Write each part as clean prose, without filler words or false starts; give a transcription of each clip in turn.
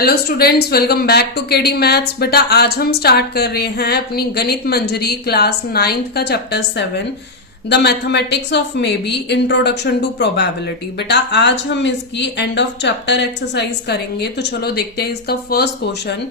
Hello students, welcome back to KD maths. बेटा आज हम स्टार्ट कर रहे हैं अपनी गणित मंजरी क्लास 9th का chapter 7 the mathematics of maybe introduction to probability. बेटा आज हम इसकी एंड ऑफ चैप्टर एक्सरसाइज करेंगे, तो चलो देखते हैं इसका फर्स्ट क्वेश्चन।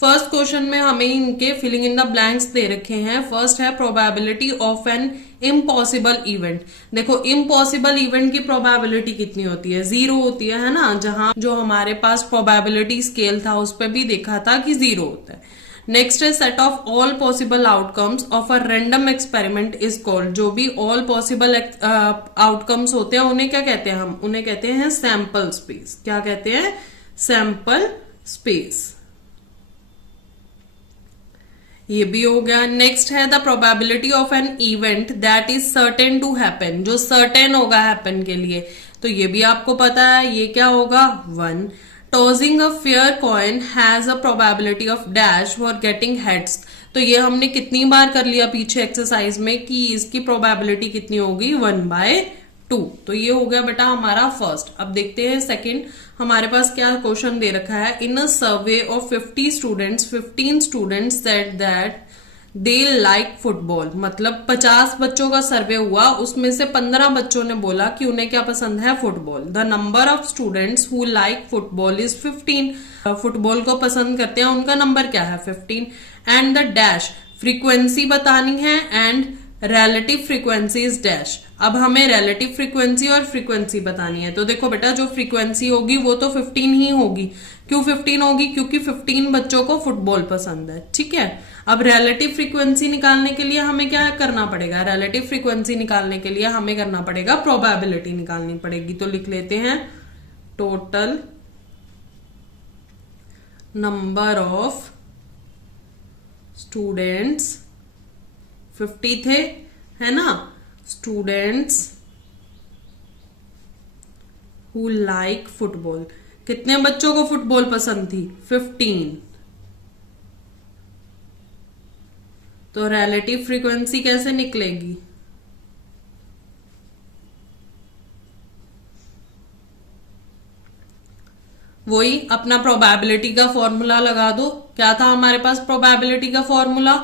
फर्स्ट क्वेश्चन में हमें इनके फिलिंग इन द ब्लैंक्स दे रखे हैं। फर्स्ट है probability of an impossible event. देखो इम्पॉसिबल इवेंट की प्रोबेबिलिटी कितनी होती है? 0 होती है ना। जहां जो हमारे पास प्रोबेबिलिटी स्केल था उस पर भी देखा था कि 0 होता है। नेक्स्ट है set of all possible outcomes of a random experiment is called. जो भी ऑल पॉसिबल आउटकम्स होते हैं उन्हें क्या कहते हैं? हम उन्हें कहते हैं सैंपल स्पेस। क्या कहते हैं? Sample space. ये भी हो गया। नेक्स्ट है the probability of an event that is certain to happen. जो सर्टेन होगा हैपन के लिए, तो ये भी आपको पता है। ये क्या होगा? 1। Tossing a fair coin has a probability of dash for getting heads. तो ये हमने कितनी बार कर लिया पीछे एक्सरसाइज में कि इसकी प्रोबेबिलिटी कितनी होगी? 1/2। तो ये हो गया बेटा हमारा फर्स्ट। अब देखते हैं सेकंड। हमारे पास क्या क्वेश्चन दे रखा है। In a survey of 50 students 15 students said that they like football. मतलब 50 बच्चों का सर्वे हुआ, उसमें से 15 बच्चों ने बोला कि उन्हें क्या पसंद है? Football. The number of students who like football is 15। Football को पसंद करते हैं, उनका नंबर क्या है? 15। एंड द डैश, फ्रीक्वेंसी बतानी है and relative frequency is dash. अब हमें रिलेटिव फ्रीक्वेंसी और फ्रीक्वेंसी बतानी है। तो देखो बेटा जो फ्रीक्वेंसी होगी वो तो 15 ही होगी। क्यों 15 होगी? क्योंकि 15 बच्चों को फुटबॉल पसंद है। ठीक है। अब रिलेटिव फ्रीक्वेंसी निकालने के लिए हमें क्या करना पड़ेगा? रिलेटिव फ्रीक्वेंसी निकालने के लिए हमें करना पड़ेगा प्रोबेबिलिटी निकालनी पड़ेगी। तो लिख लेते हैं टोटल नंबर ऑफ स्टूडेंट्स 50 थे, है ना? Students who like football. कितने बच्चों को फुटबॉल पसंद थी? 15। तो रिलेटिव फ्रीक्वेंसी कैसे निकलेगी? वही अपना प्रोबेबिलिटी का फॉर्मूला लगा दो। क्या था हमारे पास प्रोबेबिलिटी का फॉर्मूला?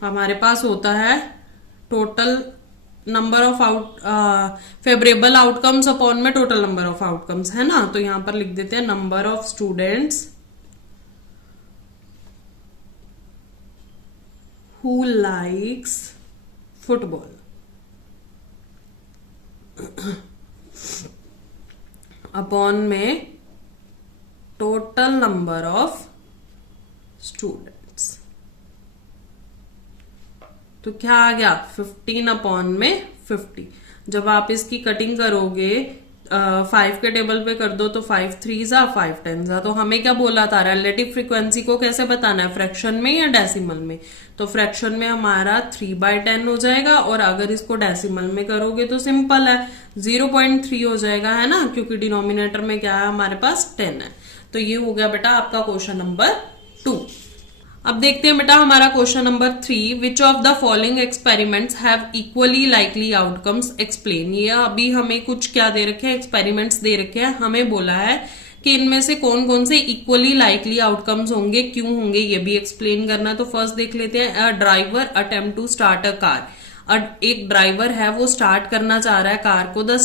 हमारे पास होता है total number of favourable outcomes upon में टोटल नंबर ऑफ आउटकम्स, है ना? तो यहां पर लिख देते हैं number of students who likes football upon में टोटल नंबर ऑफ स्टूडेंट्स। तो क्या आ गया? 15 अपॉन में 50। जब आप इसकी कटिंग करोगे 5 के टेबल पे कर दो तो 5 3 जा 5 10 जा। तो हमें क्या बोला था? रिलेटिव फ्रीक्वेंसी को कैसे बताना है? फ्रैक्शन में या डेसिमल में? तो फ्रैक्शन में हमारा 3/10 हो जाएगा, और अगर इसको डेसिमल में करोगे तो सिंपल है 0.3 हो जाएगा, है ना? क्योंकि डिनोमिनेटर में क्या है हमारे पास? 10 है। तो ये हो गया बेटा आपका क्वेश्चन नंबर 2। अब देखते हैं बेटा हमारा question number 3। Which of the following experiments have equally likely outcomes explain. ये अभी हमें कुछ क्या दे रखे हैं? एक्सपेरिमेंट्स दे रखे हैं। हमें बोला है कि इनमें से कौन कौन से इक्वली लाइकली आउटकम्स होंगे, क्यों होंगे, ये भी एक्सप्लेन करना है। तो फर्स्ट देख लेते हैं। A driver attempt to start a car. एक ड्राइवर है वो स्टार्ट करना चाह रहा है कार को। द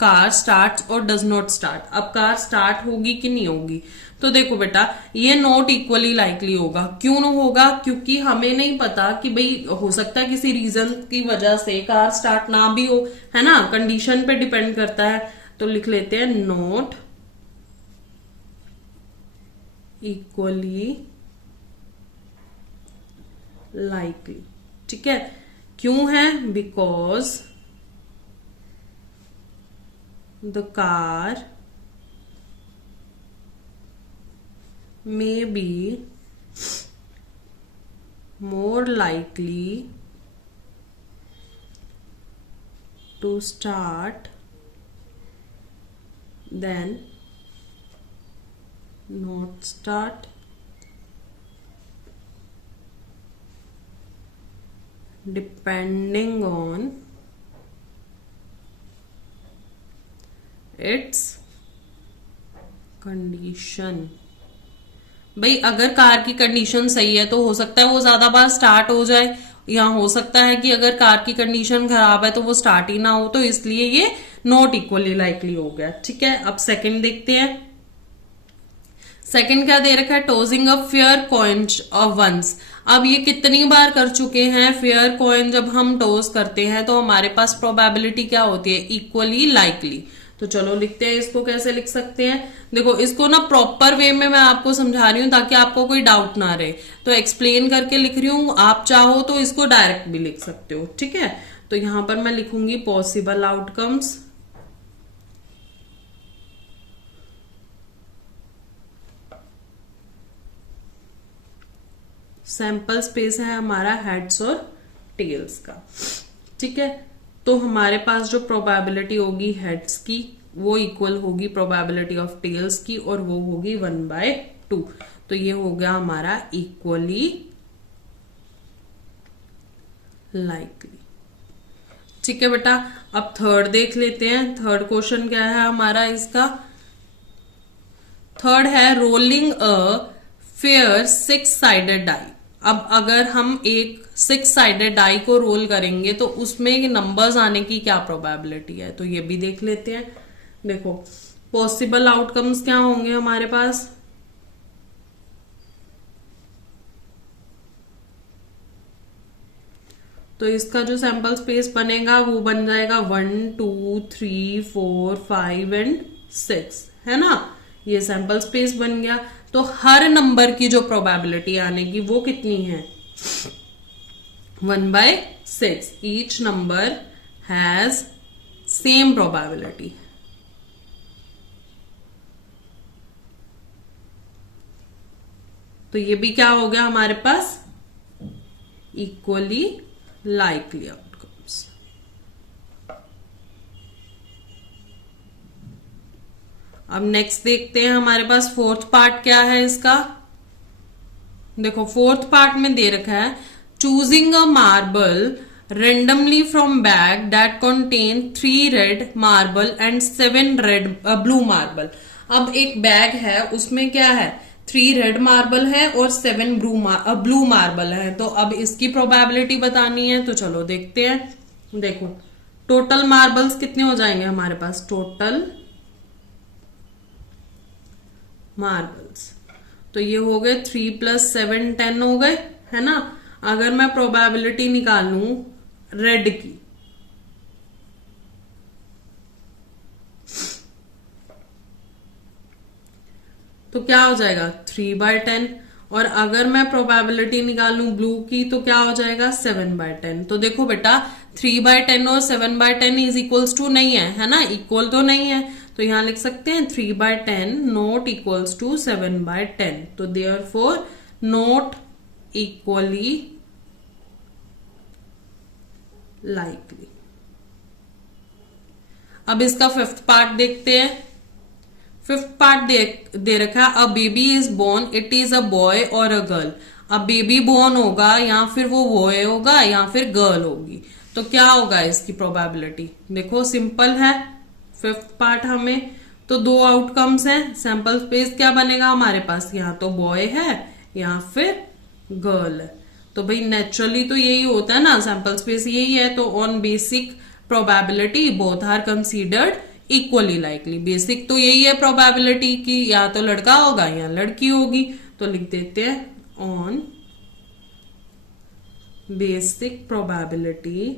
कार स्टार्ट और डज नॉट स्टार्ट। अब कार स्टार्ट होगी कि नहीं होगी? तो देखो बेटा ये नॉट इक्वली लाइकली होगा। क्यों नहीं होगा? क्योंकि हमें नहीं पता कि भाई हो सकता है किसी रीजन की वजह से कार स्टार्ट ना भी हो, है ना? कंडीशन पे डिपेंड करता है। तो लिख लेते हैं नॉट इक्वली लाइकली। ठीक है। क्यों है? Because the car may be more likely to start than not start, depending on its condition. भाई अगर कार की कंडीशन सही है तो हो सकता है वो ज्यादा बार स्टार्ट हो जाए, या हो सकता है कि अगर कार की कंडीशन खराब है तो वो स्टार्ट ही ना हो, तो इसलिए ये नॉट इक्वली लाइकली हो गया। ठीक है, अब सेकंड देखते हैं। सेकंड क्या दे रखा है, tossing a fair coin once. अब ये कितनी बार कर चुके हैं, फेयर कॉइन जब हम टॉस करते हैं तो हमारे पास प्रोबेबिलिटी क्या होती है, इक्वली लाइकली। तो चलो लिखते हैं, इसको कैसे लिख सकते हैं। देखो इसको ना प्रॉपर वे में मैं आपको समझा रही हूं ताकि आपको कोई डाउट ना रहे, तो एक्सप्लेन करके लिख रही हूं। आप चाहो तो इसको डायरेक्ट भी लिख सकते हो। ठीक है, तो यहां पर मैं लिखूंगी पॉसिबल आउटकम्स। सैंपल स्पेस है हमारा हेड्स और टेल्स का। ठीक है, तो हमारे पास जो प्रोबेबिलिटी होगी हेड्स की वो इक्वल होगी प्रोबेबिलिटी ऑफ टेल्स की, और वो होगी 1/2। तो ये हो गया हमारा इक्वली लाइकली। ठीक है बेटा, अब थर्ड देख लेते हैं। थर्ड क्वेश्चन क्या है हमारा इसका। थर्ड है rolling a fair 6 sided die. अब अगर हम एक 6 साइडेड डाई को रोल करेंगे तो उसमें नंबर्स आने की क्या प्रोबेबिलिटी है, तो ये भी देख लेते हैं। देखो पॉसिबल आउटकम्स क्या होंगे हमारे पास। तो इसका जो सैंपल स्पेस बनेगा वो बन जाएगा 1 2 3 4 5 एंड 6, है ना। ये सैंपल स्पेस बन गया। तो हर नंबर की जो प्रोबेबिलिटी आने की वो कितनी है, 1/6। Each number has same probability. तो ये भी क्या हो गया हमारे पास, इक्वली लाइकली आउटकम्स। अब नेक्स्ट देखते हैं हमारे पास फोर्थ पार्ट क्या है इसका। देखो फोर्थ पार्ट में दे रखा है choosing a marble randomly from bag that contain 3 red marble and 7 red blue marble. अब एक बैग है, उसमें क्या है, 3 रेड मार्बल है और 7 ब्लू मार्बल है। तो अब इसकी प्रोबेबिलिटी बतानी है, तो चलो देखते हैं। देखो टोटल मार्बल्स कितने हो जाएंगे हमारे पास, टोटल मार्बल्स तो ये हो गए 3 + 7 10 हो गए, है ना। अगर मैं प्रोबेबिलिटी निकालूं रेड की, तो क्या हो जाएगा 3/10। और अगर मैं प्रोबेबिलिटी निकालूं ब्लू की तो क्या हो जाएगा 7/10। तो देखो बेटा 3/10 और 7/10 इज इक्वल्स टू नहीं है ना, इक्वल तो नहीं है। तो यहां लिख सकते हैं 3/10 नॉट इक्वल्स टू 7/10। तो देयरफॉर नॉट इक्वली लाइकली। अब इसका फिफ्थ पार्ट देखते हैं। फिफ्थ पार्ट दे रखा है a baby is born, it is a boy और अ गर्ल। अब बेबी बोर्न होगा या फिर वो बॉय होगा या फिर गर्ल होगी, तो क्या होगा इसकी प्रोबेबिलिटी। देखो सिंपल है फिफ्थ पार्ट हमें, तो 2 आउटकम्स हैं। सैंपल स्पेस क्या बनेगा हमारे पास, यहाँ तो बॉय है या फिर गर्ल है। तो भाई नेचुरली तो यही होता है ना, सैंपल स्पेस यही है। तो on basic probability both are considered equally likely. Basic तो यही है प्रोबेबिलिटी की, या तो लड़का होगा या लड़की होगी। तो लिख देते हैं on basic probability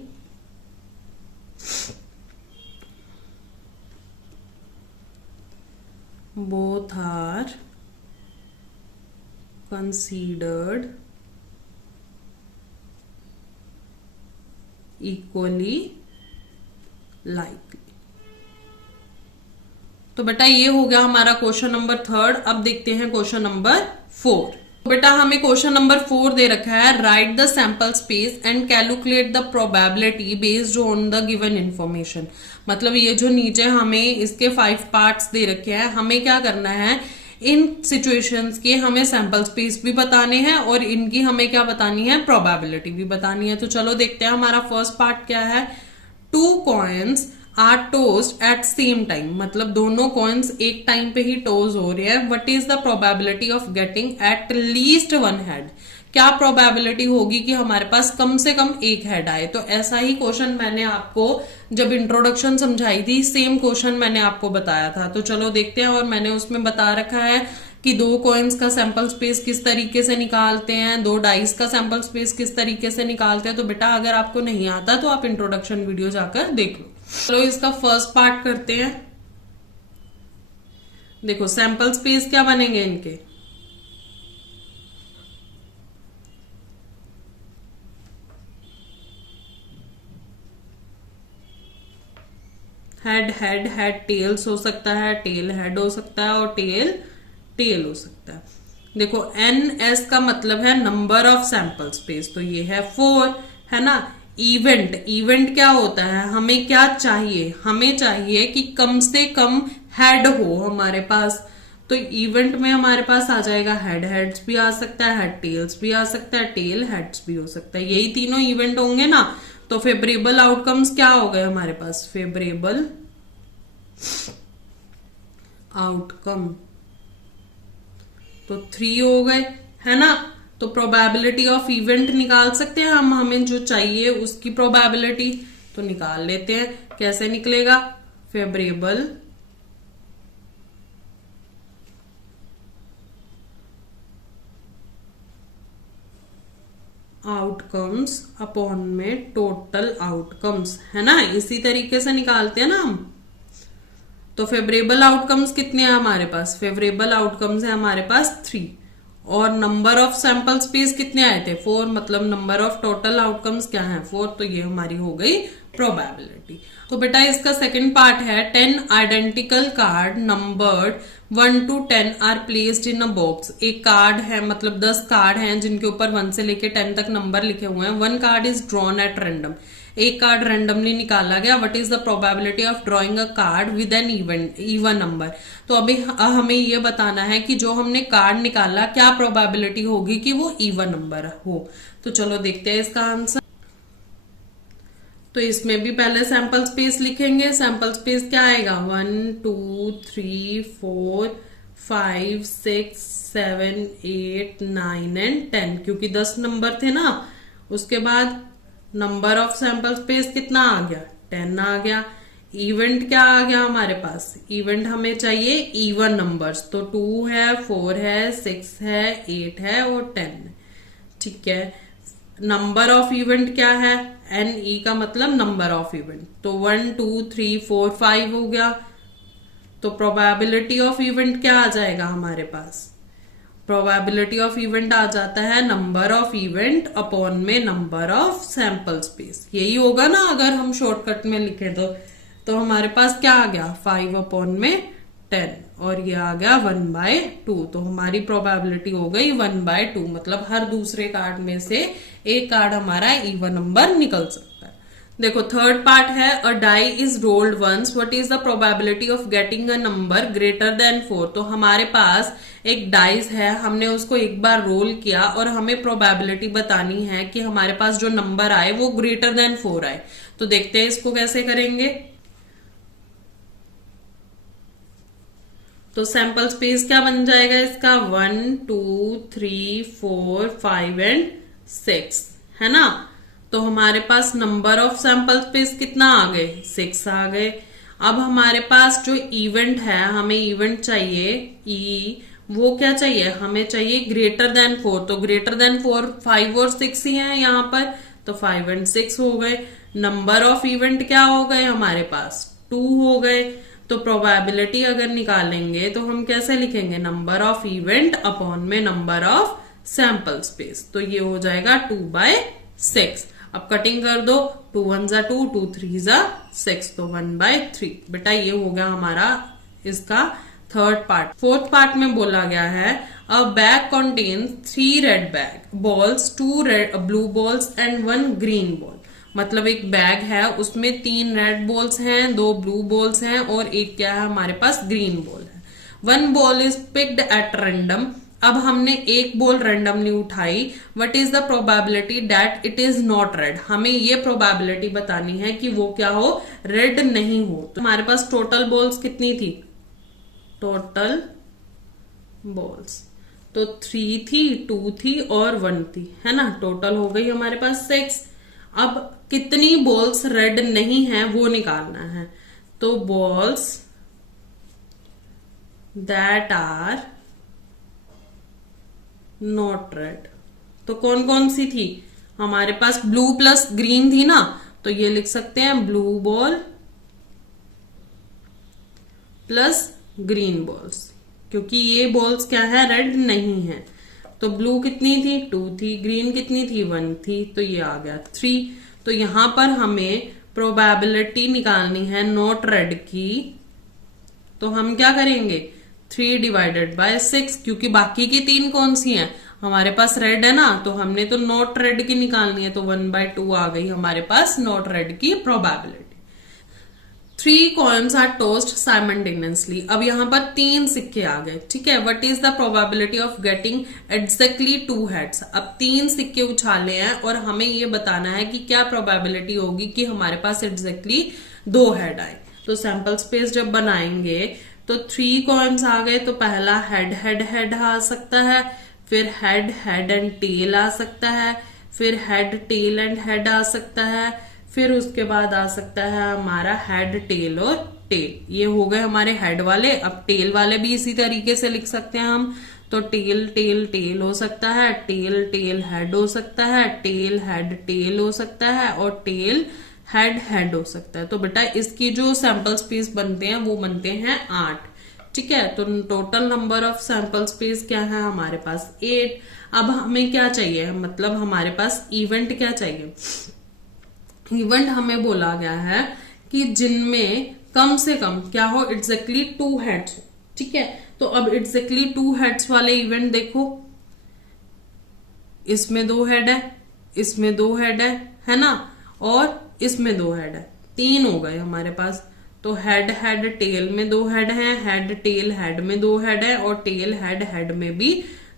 both are considered equally likely। तो बेटा ये हो गया हमारा क्वेश्चन नंबर 3। अब देखते हैं क्वेश्चन नंबर 4। बेटा हमें क्वेश्चन नंबर 4 दे रखा है right the sample space and calculate the probability based on the given information. मतलब ये जो नीचे हमें इसके 5 पार्ट्स दे रखे हैं, हमें क्या करना है, इन सिचुएशंस के हमें सैंपल स्पेस भी बताने हैं और इनकी हमें क्या बतानी है, प्रोबेबिलिटी भी बतानी है। तो चलो देखते हैं हमारा फर्स्ट पार्ट क्या है। 2 coins are tossed at same time, मतलब दोनों कॉइन्स एक टाइम पे ही टोज हो रही है, what is the probability of getting at least one head? क्या प्रोबेबिलिटी होगी कि हमारे पास कम से कम एक हेड आए? तो ऐसा ही क्वेश्चन मैंने आपको जब इंट्रोडक्शन समझाई थी, सेम क्वेश्चन मैंने आपको बताया था। तो चलो देखते हैं, और मैंने उसमें बता रखा है कि दो कॉइन्स का सैंपल स्पेस किस तरीके से निकालते हैं, दो डाइस का सैंपल स्पेस किस तरीके से निकालते हैं। तो बेटा अगर आपको नहीं आता तो आप इंट्रोडक्शन वीडियो जाकर देख लो। चलो इसका फर्स्ट पार्ट करते हैं। देखो सैंपल स्पेस क्या बनेंगे इनके, हेड हेड हेड टेल्स हो सकता है, टेल हेड हो सकता है, और टेल टेल हो सकता है। देखो एन एस का मतलब है नंबर ऑफ सैंपल स्पेस, तो ये है 4, है ना। इवेंट, इवेंट क्या होता है, हमें क्या चाहिए, हमें चाहिए कि कम से कम हेड हो हमारे पास। तो इवेंट में हमारे पास आ जाएगा हेड, हेड्स भी आ सकता है, हेड टेल्स भी आ सकता है, टेल हेड्स भी हो सकता है। यही तीनों इवेंट होंगे ना। तो फेवरेबल आउटकम्स क्या हो गए हमारे पास, फेवरेबल आउटकम तो 3 हो गए, है ना। तो प्रोबेबिलिटी ऑफ इवेंट निकाल सकते हैं हम, हमें जो चाहिए उसकी प्रोबेबिलिटी तो निकाल लेते हैं। कैसे निकलेगा, फेवरेबल आउटकम्स अपॉन में टोटल आउटकम्स, है ना। इसी तरीके से निकालते हैं ना हम। तो फेवरेबल आउटकम्स कितने हैं हमारे पास, फेवरेबल आउटकम्स है हमारे पास 3, और नंबर ऑफ सैंपल स्पेस कितने आए थे, 4, मतलब नंबर ऑफ टोटल आउटकम्स क्या है, 4। तो ये हमारी हो गई प्रोबेबिलिटी। तो बेटा इसका सेकंड पार्ट है 10 identical card numbered 1 to 10 are placed in a box. एक कार्ड है, मतलब 10 कार्ड हैं जिनके ऊपर 1 से लेके 10 तक नंबर लिखे हुए हैं। 1 card is drawn at random, एक कार्ड रैंडमली निकाला गया। What is the probability of drawing a card with an even number? तो अभी हमें ये बताना है कि जो हमने कार्ड निकाला क्या प्रोबेबिलिटी होगी कि वो इवन नंबर हो। तो चलो देखते हैं इसका आंसर। तो इसमें भी पहले सैंपल स्पेस लिखेंगे। सैंपल स्पेस क्या आएगा, 1 2 3 4 5 6 7 8 9 एंड 10, क्योंकि 10 नंबर थे ना। उसके बाद नंबर ऑफ सैंपल स्पेस कितना आ गया, 10 आ गया। इवेंट क्या आ गया हमारे पास, इवेंट हमें चाहिए इवन नंबर्स, तो 2 है, 4 है, 6 है, 8 है और 10 है। ठीक है। नंबर ऑफ इवेंट क्या है, एन ई का मतलब नंबर ऑफ इवेंट, तो 1 2 3 4 5 हो गया। तो प्रोबेबिलिटी ऑफ इवेंट क्या आ जाएगा हमारे पास, प्रोबेबिलिटी ऑफ इवेंट आ जाता है नंबर ऑफ इवेंट अपॉन में नंबर ऑफ सैंपल स्पेस। यही होगा ना अगर हम शॉर्टकट में लिखे तो हमारे पास क्या आ गया, 5 अपॉन में 10, और ये आ गया 1/2। तो हमारी प्रोबेबिलिटी हो गई 1/2, मतलब हर दूसरे कार्ड में से एक कार्ड हमारा इवन नंबर निकल सकता है। देखो थर्ड पार्ट है, a die is rolled once, what is the probability of getting a number greater than 4? तो हमारे पास एक डाइस है, हमने उसको एक बार रोल किया और हमें प्रोबेबिलिटी बतानी है कि हमारे पास जो नंबर आए वो ग्रेटर देन 4 आए। तो देखते हैं इसको कैसे करेंगे। तो सैंपल स्पेस क्या बन जाएगा इसका, 1 2 3 4 5 एंड 6, है ना। तो हमारे पास नंबर ऑफ सैंपल स्पेस कितना आ गए, 6 आ गए। अब हमारे पास जो इवेंट है, हमें इवेंट चाहिए ई, वो क्या चाहिए, हमें चाहिए ग्रेटर देन 4। तो ग्रेटर देन 4 5 और 6 ही है यहाँ पर, तो 5 एंड 6 हो गए। नंबर ऑफ इवेंट क्या हो गए हमारे पास, 2 हो गए। तो प्रोबेबिलिटी अगर निकालेंगे तो हम कैसे लिखेंगे, नंबर ऑफ इवेंट अपॉन में नंबर ऑफ सैंपल स्पेस, तो ये हो जाएगा 2/6। अब कटिंग कर दो, 2 1 जा 2, 2 3 जा 6, तो 1/3। बेटा ये हो गया हमारा इसका थर्ड पार्ट। फोर्थ पार्ट में बोला गया है, अ bag contains 3 red bag balls, 2 red blue balls and 1 green ball. मतलब एक बैग है, उसमें 3 रेड बॉल्स हैं, 2 ब्लू बॉल्स हैं और एक क्या है हमारे पास, ग्रीन बॉल है। 1 ball is picked at random अब हमने एक बॉल रैंडमली उठाई, what is the probability that it is not red. हमें ये प्रोबेबिलिटी बतानी है कि वो क्या हो, रेड नहीं हो। तो हमारे पास टोटल बॉल्स कितनी थी, टोटल बॉल्स तो 3 थी, 2 थी और 1 थी, है ना। टोटल हो गई हमारे पास 6। अब कितनी बॉल्स रेड नहीं है वो निकालना है। तो balls that are not red, तो कौन कौन सी थी हमारे पास, ब्लू प्लस ग्रीन थी ना, तो ये लिख सकते हैं blue ball plus green balls, क्योंकि ये बॉल्स क्या है, रेड नहीं है। तो ब्लू कितनी थी, 2 थी, ग्रीन कितनी थी, 1 थी, तो ये आ गया 3। तो यहां पर हमें प्रोबेबिलिटी निकालनी है नॉट रेड की, तो हम क्या करेंगे, 3 डिवाइडेड बाय 6, क्योंकि बाकी की 3 कौन सी हैं, हमारे पास रेड है ना, तो हमने तो नॉट रेड की निकालनी है, तो 1/2 आ गई हमारे पास नॉट रेड की probability. 3 coins are tossed simultaneously. अब यहां पर 3 सिक्के आ गए, ठीक है। What is the probability of getting exactly 2 heads. अब 3 सिक्के उछाले हैं और हमें ये बताना है कि क्या प्रोबेबिलिटी होगी कि हमारे पास एग्जैक्टली 2 हेड आए। तो सैंपल स्पेस जब बनाएंगे तो 3 कॉइन्स आ गए, तो पहला हेड हेड हेड आ सकता है, फिर हेड हेड एंड टेल आ सकता है, फिर हेड टेल एंड हेड आ सकता है, फिर उसके बाद आ सकता है हमारा हेड टेल और टेल। ये हो गए हमारे हेड वाले। अब टेल वाले भी इसी तरीके से लिख सकते हैं हम, तो टेल टेल टेल हो सकता है, टेल टेल हेड हो सकता है, टेल हेड टेल हो सकता है और टेल हेड हेड हो सकता है। तो बेटा इसकी जो सैंपल स्पेस बनते हैं वो बनते हैं 8, ठीक है। तो total number of sample space क्या है हमारे पास, 8। अब हमें क्या चाहिए, मतलब हमारे पास इवेंट क्या चाहिए। इवेंट हमें बोला गया है कि जिनमें कम से कम क्या हो, एग्जैक्टली 2 हेड्स हो, ठीक है। तो अब एग्जैक्टली 2 हेड्स वाले इवेंट देखो, इसमें 2 हेड है, इसमें 2 हेड है ना, और इसमें 2 हेड है, 3 हो गए हमारे पास। तो हेड हेड टेल में 2 हेड है, हेड टेल हेड में 2 हेड है और टेल हेड हेड में भी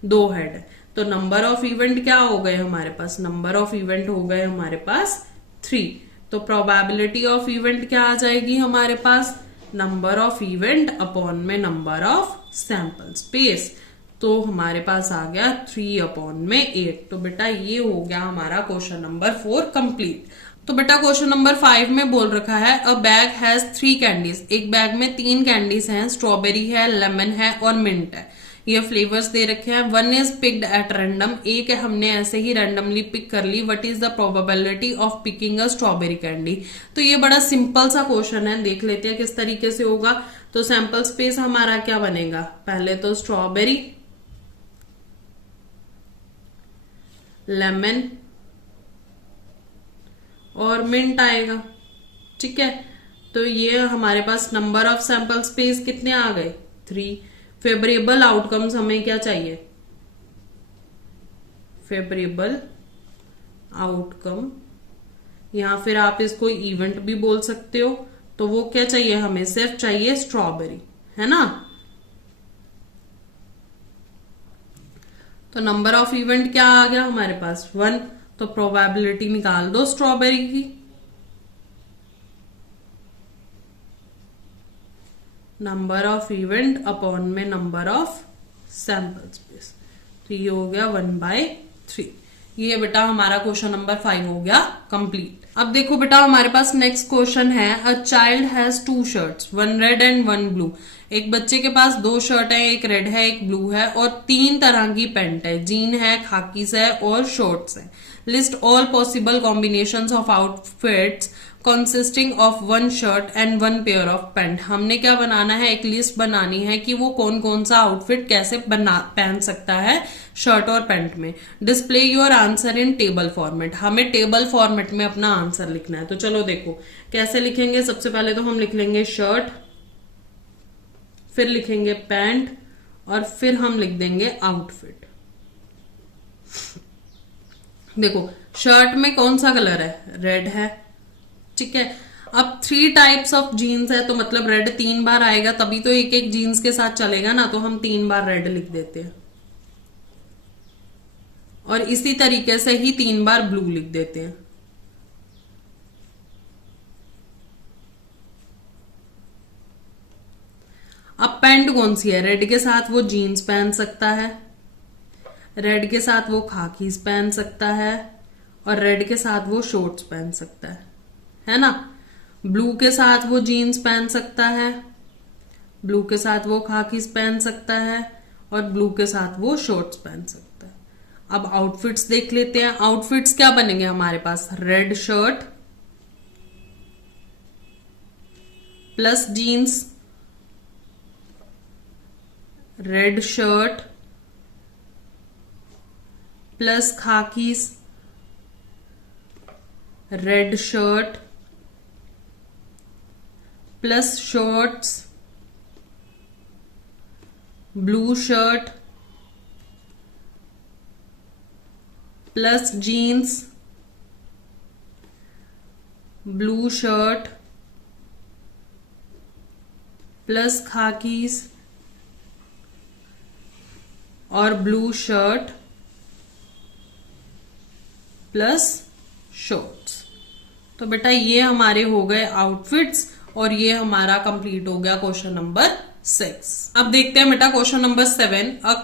2 हेड है। तो नंबर ऑफ इवेंट क्या हो गए हमारे पास, नंबर ऑफ इवेंट हो गए हमारे पास 3। तो प्रोबेबिलिटी ऑफ इवेंट क्या आ जाएगी हमारे पास, नंबर ऑफ इवेंट अपॉन में नंबर ऑफ सैंपल स्पेस। तो हमारे पास आ गया 3/8। तो बेटा ये हो गया हमारा क्वेश्चन नंबर 4 कंप्लीट। तो बेटा क्वेश्चन नंबर 5 में बोल रखा है अ बैग हैज 3 कैंडीज। एक बैग में 3 कैंडीज हैं, स्ट्रॉबेरी है, लेमन है और मिंट है। ये फ्लेवर्स दे रखे हैं। 1 इज पिक्ड एट रैंडम, एक हमने ऐसे ही रैंडमली पिक कर ली। What is the probability of picking a strawberry candy. तो ये बड़ा सिंपल सा क्वेश्चन है, देख लेते हैं किस तरीके से होगा। तो सैंपल स्पेस हमारा क्या बनेगा, पहले तो स्ट्रॉबेरी, लेमन और मिंट आएगा, ठीक है। तो ये हमारे पास नंबर ऑफ सैंपल स्पेस कितने आ गए, 3। फेवरेबल आउटकम्स हमें क्या चाहिए, फेवरेबल आउटकम, या फिर आप इसको इवेंट भी बोल सकते हो। तो वो क्या चाहिए हमें, सिर्फ चाहिए स्ट्रॉबेरी, है ना। तो नंबर ऑफ इवेंट क्या आ गया हमारे पास, 1। तो प्रोबेबिलिटी निकाल दो स्ट्रॉबेरी की, नंबर ऑफ इवेंट अपॉन में नंबर ऑफ सैंपल स्पेस। तो ये हो गया 1/3। ये बेटा हमारा क्वेश्चन नंबर 5 हो गया कंप्लीट। अब देखो बेटा हमारे पास नेक्स्ट क्वेश्चन है a child has 2 shirts, 1 red and 1 blue. एक बच्चे के पास 2 शर्ट है, एक रेड है एक ब्लू है और 3 तरह की पैंट है, जीन है, खाकीस है और शॉर्ट्स है। List all possible combinations of outfits consisting of 1 shirt and 1 pair of pant. हमने क्या बनाना है, एक लिस्ट बनानी है कि वो कौन कौन सा आउटफिट कैसे पहन सकता है शर्ट और पैंट में। Display your answer in table format, हमें टेबल फॉर्मेट में अपना आंसर लिखना है। तो चलो देखो कैसे लिखेंगे। सबसे पहले तो हम लिख लेंगे शर्ट, फिर लिखेंगे पैंट और फिर हम लिख देंगे आउटफिट। देखो शर्ट में कौन सा कलर है, रेड है, ठीक है। अब 3 टाइप्स ऑफ जीन्स है तो मतलब रेड 3 बार आएगा, तभी तो एक एक जीन्स के साथ चलेगा ना। तो हम 3 बार रेड लिख देते हैं, और इसी तरीके से ही 3 बार ब्लू लिख देते हैं। अब पैंट कौन सी है? रेड के साथ वो जीन्स पहन सकता है, रेड के साथ वो खाकीज पहन सकता है, और रेड के साथ वो शॉर्ट्स पहन सकता है ना। ब्लू के साथ वो जीन्स पहन सकता है, ब्लू के साथ वो खाकीज पहन सकता है, और ब्लू के साथ वो शॉर्ट्स पहन सकता है। अब आउटफिट्स देख लेते हैं। आउटफिट्स क्या बनेंगे हमारे पास? Red shirt plus jeans, red shirt plus khakis, red shirt plus shorts, blue shirt plus jeans, blue shirt plus khakis, और ब्लू शर्ट प्लस शॉर्ट्स। तो बेटा ये हमारे हो गए आउटफिट्स, और ये हमारा कंप्लीट हो गया क्वेश्चन नंबर 6। अब देखते हैं बेटा question number 7। A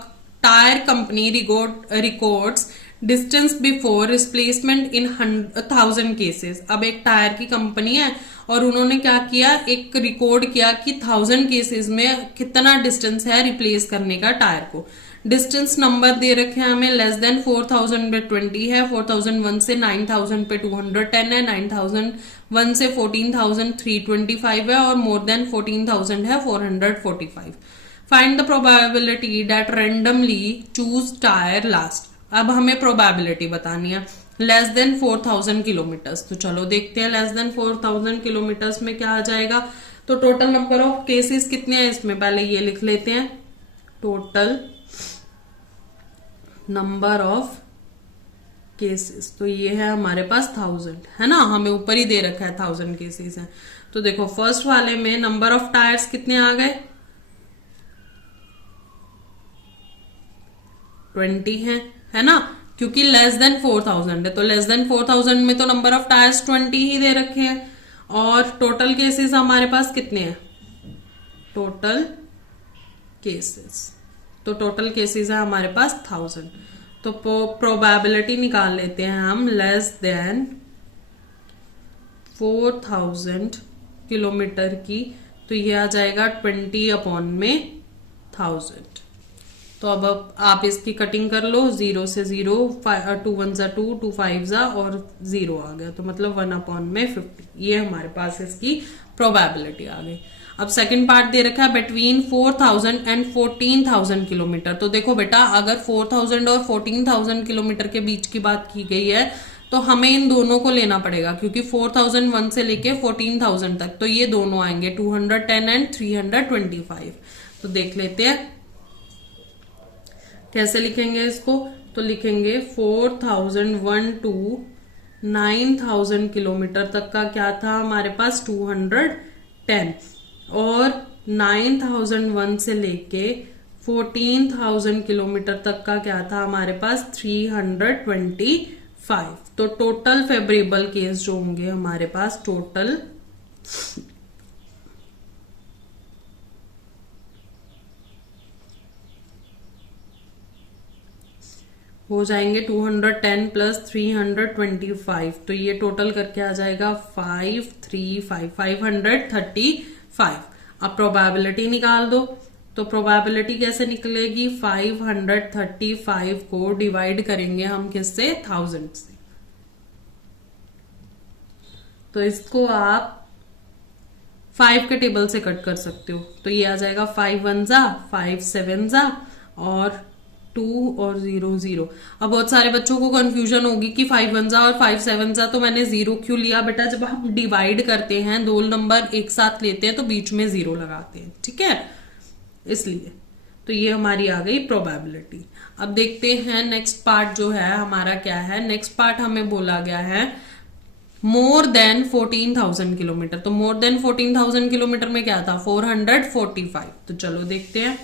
tyre company records distance before replacement in 1000 cases. अब एक टायर की कंपनी है और उन्होंने क्या किया, एक रिकॉर्ड किया कि 1000 केसेस में कितना डिस्टेंस है रिप्लेस करने का टायर को। डिस्टेंस नंबर दे रखे हैं हमें, लेस देन 4000 पे 20 है, 4001 से 9000 पे 210 है, 9001 से 14325 है, और मोर देन 14000 है 445। Find the probability that randomly choose tyre last. अब हमें प्रोबेबिलिटी बतानी है लेस देन 4000 किलोमीटर्स। तो चलो देखते हैं लेस देन 4000 किलोमीटर्स में क्या आ जाएगा। तो टोटल नंबर ऑफ केसेस कितने हैं इसमें, पहले ये लिख लेते हैं। टोटल नंबर ऑफ केसेस, तो ये है हमारे पास 1000 है ना, हमें ऊपर ही दे रखा है 1000 केसेस हैं। तो देखो फर्स्ट वाले में नंबर ऑफ टायर्स कितने आ गए, 20 है ना, क्योंकि लेस देन 4000 है। तो लेस देन 4000 में तो नंबर ऑफ टायर्स 20 ही दे रखे हैं। और टोटल केसेस हमारे पास कितने हैं, टोटल केसेस, तो टोटल केसेस है हमारे पास 1000। तो प्रोबेबिलिटी निकाल लेते हैं हम लेस देन 4000 किलोमीटर की। तो ये आ जाएगा 20 अपॉन में 1000। तो अब आप इसकी कटिंग कर लो, 0 से 0, 2 1 जा 2, 2 5 जा, और 0 आ गया, तो मतलब 1 अपॉन में 50। ये हमारे पास इसकी प्रोबेबिलिटी आ गई। अब सेकंड पार्ट दे रखा है बिटवीन 4000 एंड 14000 किलोमीटर। तो देखो बेटा अगर 4000 और 14000 किलोमीटर के बीच की बात की गई है तो हमें इन दोनों को लेना पड़ेगा, क्योंकि 4001 से लेके 14000 तक, तो ये दोनों आएंगे 210 एंड 325। तो देख लेते हैं कैसे लिखेंगे इसको। तो लिखेंगे 4001 टू 9000 किलोमीटर तक का क्या था हमारे पास 210, और 9001 से लेके 14000 किलोमीटर तक का क्या था हमारे पास 325। तो टोटल फेवरेबल केस जो होंगे हमारे पास टोटल हो जाएंगे 210 प्लस 325। तो ये टोटल करके आ जाएगा 535। अब प्रोबेबिलिटी निकाल दो। तो प्रोबेबिलिटी कैसे निकलेगी, 535 को डिवाइड करेंगे हम किससे, 1000 से। तो इसको आप 5 के टेबल से कट कर सकते हो। तो ये आ जाएगा 5 1 जा 5 7 जा और 2 और 0 0। अब बहुत सारे बच्चों को कंफ्यूजन होगी कि 5 1 जा और 5 7 जा तो मैंने 0 क्यों लिया। बेटा जब हम डिवाइड करते हैं, दो नंबर एक साथ लेते हैं तो बीच में 0 लगाते हैं, ठीक है, इसलिए। तो ये हमारी आ गई प्रोबेबिलिटी। अब देखते हैं नेक्स्ट पार्ट जो है हमारा क्या है। नेक्स्ट पार्ट हमें बोला गया है मोर देन 14000 किलोमीटर। तो मोर देन 14000 किलोमीटर में क्या था 445। तो चलो देखते हैं।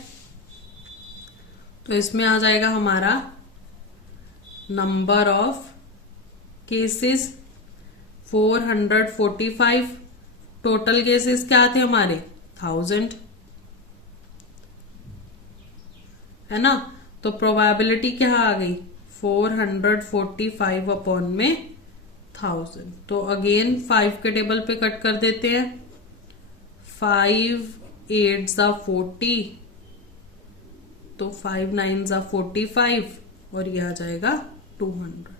तो इसमें आ जाएगा हमारा number of cases 445, total cases क्या थे हमारे 1000, है ना। तो प्रोबेबिलिटी क्या आ गई 445 अपॉन में 1000। तो अगेन 5 के टेबल पे कट कर देते हैं, 5 8 ज़ा 40, तो 5 9 ज़ा 45 और ये आ जाएगा 200।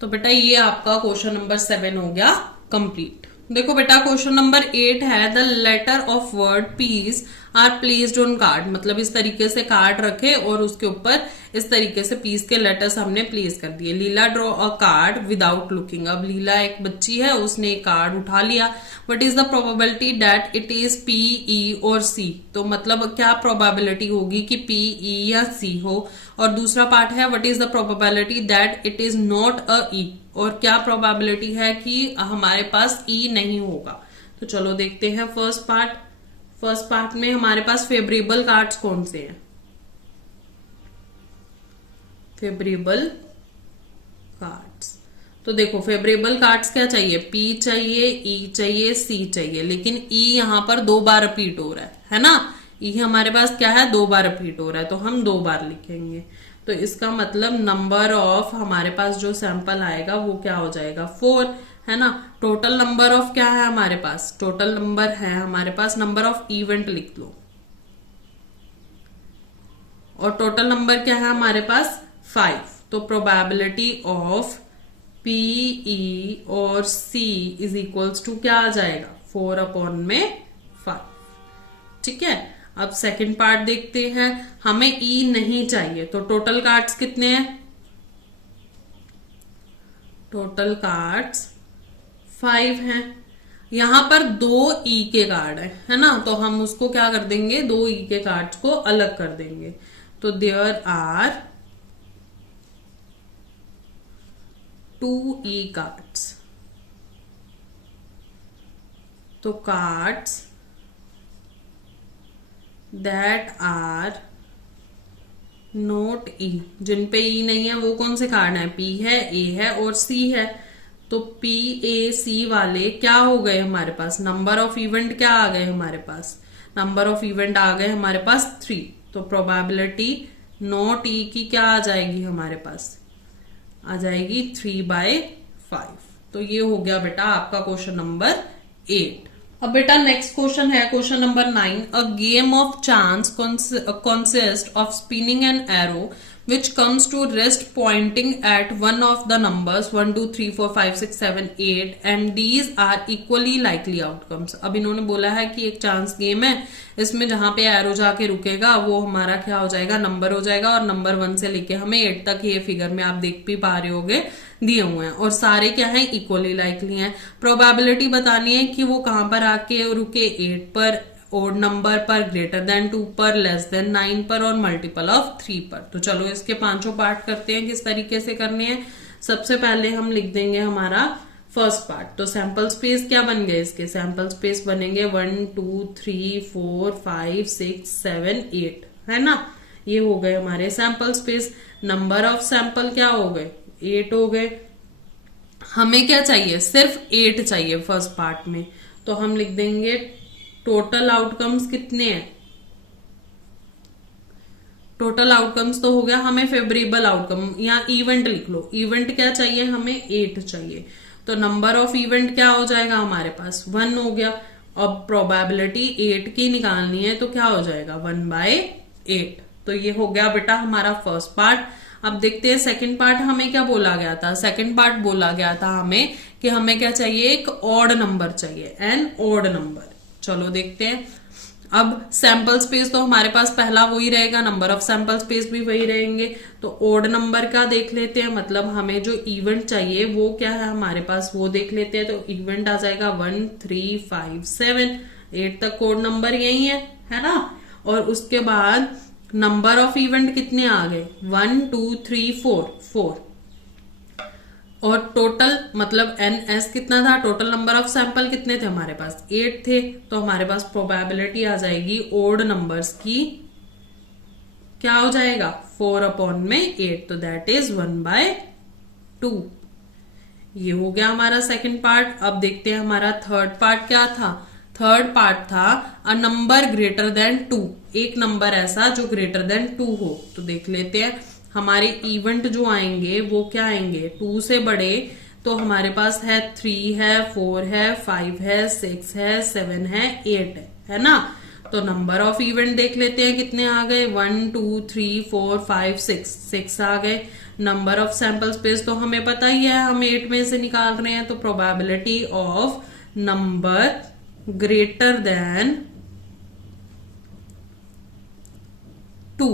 तो बेटा ये आपका क्वेश्चन नंबर 7 हो गया कंप्लीट। देखो बेटा क्वेश्चन नंबर 8 है, the letter of word piece are placed on card. मतलब इस तरीके से कार्ड रखे और उसके ऊपर इस तरीके से पीस के लेटर्स हमने प्लेस कर दिए। Leela draw a card without looking. अब लीला एक बच्ची है, उसने एक कार्ड उठा लिया। What is the probability that it is P, E और सी। तो मतलब क्या प्रोबेबिलिटी होगी कि पी, ई या सी हो। और दूसरा पार्ट है what is the probability that it is not a E. और क्या प्रोबेबिलिटी है कि हमारे पास ई नहीं होगा। तो चलो देखते हैं फर्स्ट पार्ट। फर्स्ट पार्ट में हमारे पास फेवरेबल कार्ड्स कौन से हैं। फेवरेबल कार्ड्स, तो देखो फेवरेबल कार्ड्स क्या चाहिए, पी चाहिए, ई चाहिए, सी चाहिए। लेकिन ई यहां पर 2 बार रिपीट हो रहा है ना। ई हमारे पास क्या है 2 बार रिपीट हो रहा है, तो हम 2 बार लिखेंगे। तो इसका मतलब नंबर ऑफ हमारे पास जो सैंपल आएगा वो क्या हो जाएगा 4, है ना। टोटल नंबर ऑफ क्या है हमारे पास, टोटल नंबर है हमारे पास, नंबर ऑफ इवेंट लिख लो। और टोटल नंबर क्या है हमारे पास 5। तो प्रोबेबिलिटी ऑफ पी, ई और सी इज इक्वल्स टू क्या आ जाएगा 4 अपॉन में 5। ठीक है, अब सेकंड पार्ट देखते हैं। हमें ई नहीं चाहिए, तो टोटल कार्ड्स कितने हैं, टोटल कार्ड्स 5 हैं। यहां पर 2 ई के कार्ड है ना, तो हम उसको क्या कर देंगे 2 ई के कार्ड्स को अलग कर देंगे। तो देयर आर 2 ई कार्ड्स। तो कार्ड्स दैट आर नोट ई, जिन पे ई नहीं है वो कौन से कार्ड है, पी है, ए है और सी है। तो पी, ए, सी वाले क्या हो गए हमारे पास, नंबर ऑफ इवेंट क्या आ गए हमारे पास, नंबर ऑफ इवेंट आ गए हमारे पास 3। तो प्रोबेबिलिटी नॉट ई की क्या आ जाएगी हमारे पास, आ जाएगी 3/5। तो ये हो गया बेटा आपका क्वेश्चन नंबर 8। अब बेटा नेक्स्ट क्वेश्चन है question number 9। A game of chance consist of spinning an arrow which comes to rest pointing at one of the numbers 1 2 3 4 5 6 7 8 and these are equally likely outcomes। अब इन्होंने बोला है कि एक chance game है, इसमें जहां पे एरो जाके रुकेगा वो हमारा क्या हो जाएगा नंबर हो जाएगा। और नंबर 1 से लेके हमें 8 तक ये फिगर में आप देख भी पा रहे होगे दिए हुए हैं। और सारे क्या है इक्वली लाइकली हैं। प्रोबेबिलिटी बतानी है कि वो कहां पर आके रुके, 8 पर, ओड नंबर पर, ग्रेटर देन 2 पर, लेस देन 9 पर और मल्टीपल ऑफ 3 पर। तो चलो इसके पांचों पार्ट करते हैं किस तरीके से करने हैं। सबसे पहले हम लिख देंगे हमारा फर्स्ट पार्ट। तो सैंपल स्पेस क्या बन गए इसके, सैंपल स्पेस बनेंगे 1 2 3 4 5 6 7 8, है ना। ये हो गए हमारे sample space. Number of sample क्या हो गए 8 हो गए। हमें क्या चाहिए, सिर्फ 8 चाहिए फर्स्ट पार्ट में। तो हम लिख देंगे टोटल आउटकम्स कितने हैं, टोटल आउटकम्स तो हो गया हमें फेवरेबल आउटकम, या इवेंट लिख लो। इवेंट क्या चाहिए हमें 8 चाहिए। तो नंबर ऑफ इवेंट क्या हो जाएगा हमारे पास 1 हो गया। अब प्रोबेबिलिटी 8 की निकालनी है तो क्या हो जाएगा 1/8। तो ये हो गया बेटा हमारा फर्स्ट पार्ट। अब देखते हैं सेकंड पार्ट हमें क्या बोला गया था। सेकंड पार्ट बोला गया था हमें कि हमें क्या चाहिए, एक ऑड नंबर चाहिए, एन ऑड नंबर। चलो देखते हैं। अब सैंपल स्पेस तो हमारे पास पहला वही रहेगा, नंबर ऑफ सैंपल स्पेस भी वही रहेंगे। तो ओड नंबर का देख लेते हैं, मतलब हमें जो इवेंट चाहिए वो क्या है हमारे पास वो देख लेते हैं। तो इवेंट आ जाएगा 1 3 5 7 8 तक कोड नंबर यही है ना। और उसके बाद नंबर ऑफ इवेंट कितने आ गए 1 2 3 4 और टोटल मतलब NS कितना था, टोटल नंबर ऑफ सैंपल कितने थे हमारे पास 8 थे। तो हमारे पास प्रोबेबिलिटी आ जाएगी ओड नंबर्स की, क्या हो जाएगा 4 अपॉन में 8। तो दैट इज 1/8। 2। ये हो गया हमारा सेकंड पार्ट। अब देखते हैं हमारा थर्ड पार्ट क्या था। थर्ड पार्ट था अ नंबर ग्रेटर देन 2, एक नंबर ऐसा जो ग्रेटर देन 2 हो। तो देख लेते हैं हमारे इवेंट जो आएंगे वो क्या आएंगे, 2 से बड़े। तो हमारे पास है 3 है, 4 है, 5 है, 6 है, 7 है, 8 है ना। तो नंबर ऑफ इवेंट देख लेते हैं कितने आ गए, 1 2 3 4 5 6 आ गए। नंबर ऑफ सैंपल स्पेस तो हमें पता ही है, हम 8 में से निकाल रहे हैं। तो probability of number greater then 2,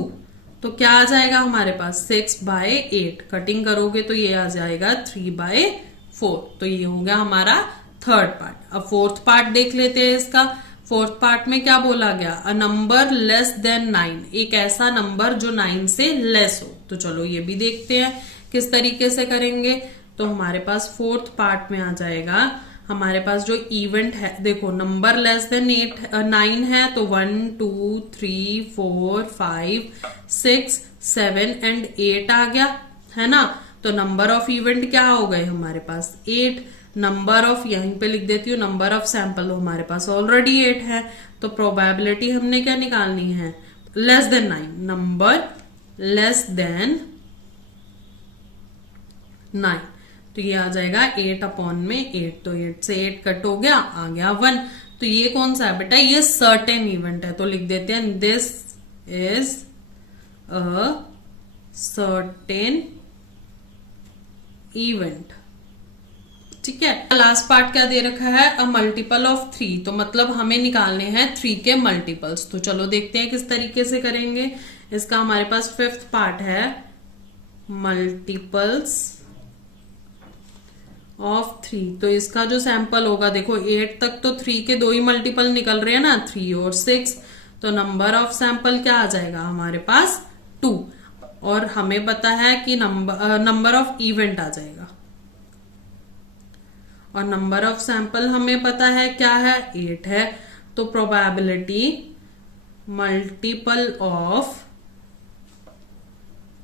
तो क्या आ जाएगा हमारे पास 6/8। कटिंग करोगे तो ये आ जाएगा 3/4। तो ये हो गया हमारा थर्ड पार्ट। अब फोर्थ पार्ट देख लेते हैं इसका। फोर्थ पार्ट में क्या बोला गया, अ नंबर लेस देन 9, एक ऐसा नंबर जो 9 से लेस हो। तो चलो ये भी देखते हैं किस तरीके से करेंगे। तो हमारे पास फोर्थ पार्ट में आ जाएगा हमारे पास जो इवेंट है, देखो नंबर लेस देन 9 है तो 1 2 3 4 5 6 7 एंड 8 आ गया है ना। तो नंबर ऑफ इवेंट क्या हो गए हमारे पास 8। नंबर ऑफ, यहीं पे लिख देती हूँ, नंबर ऑफ सैंपल हमारे पास ऑलरेडी 8 है। तो प्रोबेबिलिटी हमने क्या निकालनी है, less than 9, number less than 9। तो ये आ जाएगा 8/8। तो 8 से 8 कट हो गया, आ गया 1। तो ये कौन सा है बेटा, ये सर्टेन इवेंट है। तो लिख देते हैं this is a certain event. ठीक है। लास्ट पार्ट क्या दे रखा है, अ मल्टीपल ऑफ 3। तो मतलब हमें निकालने हैं 3 के मल्टीपल्स। तो चलो देखते हैं किस तरीके से करेंगे इसका। हमारे पास फिफ्थ पार्ट है मल्टीपल्स ऑफ 3। तो इसका जो सैंपल होगा, देखो 8 तक तो 3 के 2 ही मल्टीपल निकल रहे हैं ना, 3 और 6। तो नंबर ऑफ सैंपल क्या आ जाएगा हमारे पास 2। और हमें पता है कि नंबर ऑफ इवेंट आ जाएगा, और नंबर ऑफ सैंपल हमें पता है क्या है 8 है। तो प्रोबेबिलिटी मल्टीपल ऑफ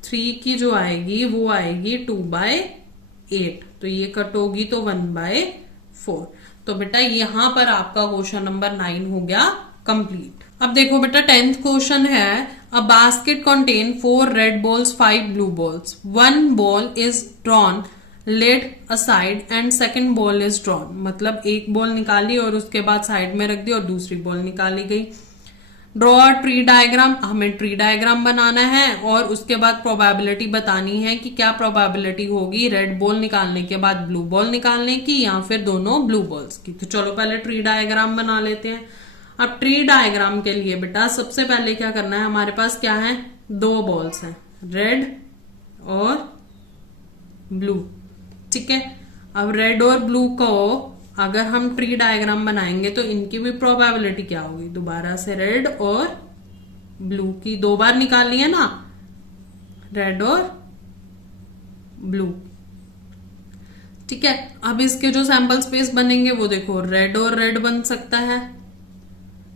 3 की जो आएगी वो आएगी 2/8। तो ये कट होगी तो 1/4। तो बेटा यहां पर आपका क्वेश्चन नंबर 9 हो गया कंप्लीट। अब देखो बेटा 10th क्वेश्चन है, a basket contain 4 red balls 5 blue balls, 1 ball is drawn laid aside and second ball is drawn. मतलब एक बॉल निकाली और उसके बाद साइड में रख दी और दूसरी बॉल निकाली गई। ड्रॉ ट्री डायग्राम, हमें ट्री डायग्राम बनाना है और उसके बाद प्रोबेबिलिटी बतानी है कि क्या प्रोबेबिलिटी होगी रेड बॉल निकालने के बाद ब्लू बॉल निकालने की या फिर दोनों ब्लू बॉल्स की। तो चलो पहले ट्री डायग्राम बना लेते हैं। अब ट्री डायग्राम के लिए बेटा सबसे पहले क्या करना है, हमारे पास क्या है, 2 बॉल्स हैं, रेड और ब्लू। ठीक है। अब रेड और ब्लू को अगर हम ट्री डायग्राम बनाएंगे तो इनकी भी प्रोबेबिलिटी क्या होगी, दोबारा से रेड और ब्लू की 2 बार निकाली है ना, रेड और ब्लू। ठीक है। अब इसके जो सैंपल स्पेस बनेंगे वो देखो, रेड और रेड बन सकता है,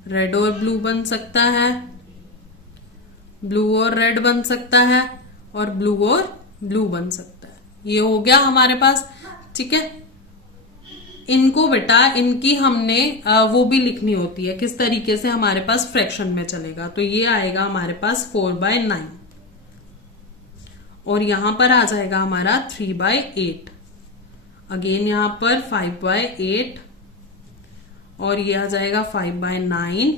रेड और ब्लू बन सकता है, ब्लू और रेड बन सकता है, और ब्लू और ब्लू बन सकता है। ये हो गया हमारे पास। ठीक है। इनको बेटा इनकी हमने वो भी लिखनी होती है किस तरीके से हमारे पास फ्रैक्शन में चलेगा। तो ये आएगा हमारे पास 4/9 और यहां पर आ जाएगा हमारा 3/8। अगेन यहां पर 5/8 और ये आ जाएगा 5/9।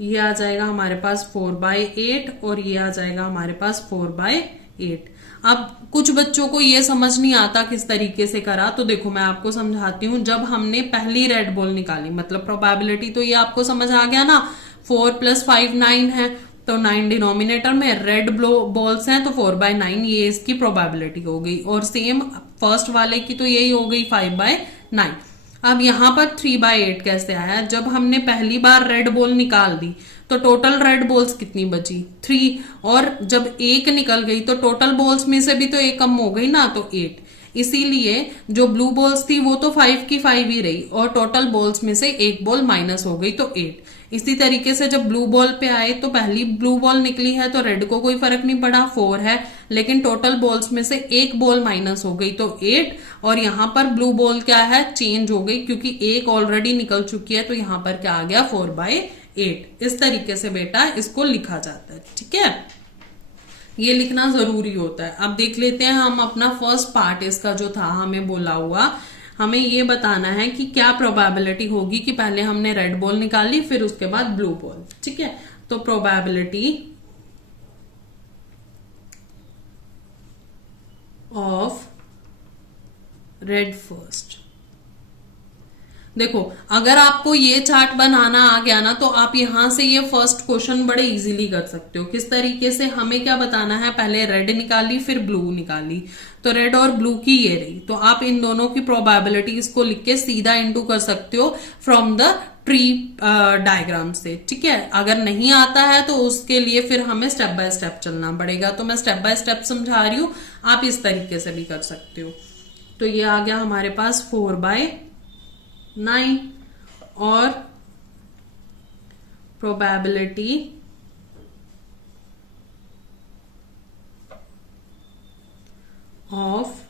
ये आ जाएगा हमारे पास 4/8 और ये आ जाएगा हमारे पास 4/8। अब कुछ बच्चों को ये समझ नहीं आता किस तरीके से करा, तो देखो मैं आपको समझाती हूँ। जब हमने पहली रेड बॉल निकाली, मतलब प्रोबेबिलिटी तो ये आपको समझ आ गया ना, 4 + 5 9 है, तो 9 डिनोमिनेटर में, रेड बॉल्स हैं तो 4/9 ये इसकी प्रोबेबिलिटी हो गई। और सेम फर्स्ट वाले की तो यही हो गई 5/9। अब यहां पर 3/8 कैसे आया, जब हमने पहली बार रेड बॉल निकाल दी तो टोटल रेड बॉल्स कितनी बची, 3। और जब एक निकल गई तो टोटल बॉल्स में से भी तो एक कम हो गई ना, तो 8। इसीलिए जो ब्लू बॉल्स थी वो तो 5 की 5 ही रही और टोटल बॉल्स में से एक बॉल माइनस हो गई तो 8। इसी तरीके से जब ब्लू बॉल पे आए तो पहली ब्लू बॉल निकली है तो रेड को कोई फर्क नहीं पड़ा, 4 है, लेकिन टोटल बॉल्स में से एक बॉल माइनस हो गई तो 8। और यहां पर ब्लू बॉल क्या है, चेंज हो गई क्योंकि एक ऑलरेडी निकल चुकी है, तो यहां पर क्या आ गया 4/8। इस तरीके से बेटा इसको लिखा जाता है। ठीक है, ये लिखना जरूरी होता है। अब देख लेते हैं हम अपना फर्स्ट पार्ट इसका जो था हमें बोला हुआ, हमें ये बताना है कि क्या प्रोबेबिलिटी होगी कि पहले हमने रेड बॉल निकाली फिर उसके बाद ब्लू बॉल। ठीक है, तो प्रोबेबिलिटी ऑफ रेड फर्स्ट। देखो अगर आपको ये चार्ट बनाना आ गया ना तो आप यहां से ये फर्स्ट क्वेश्चन बड़े इजीली कर सकते हो। किस तरीके से, हमें क्या बताना है, पहले रेड निकाली फिर ब्लू निकाली, तो रेड और ब्लू की ये रही, तो आप इन दोनों की प्रोबेबिलिटी इसको लिख के सीधा इनटू कर सकते हो फ्रॉम द ट्री डायग्राम से। ठीक है, अगर नहीं आता है तो उसके लिए फिर हमें स्टेप बाय स्टेप चलना पड़ेगा, तो मैं स्टेप बाय स्टेप समझा रही हूं, आप इस तरीके से भी कर सकते हो। तो ये आ गया हमारे पास 4/9 और probability of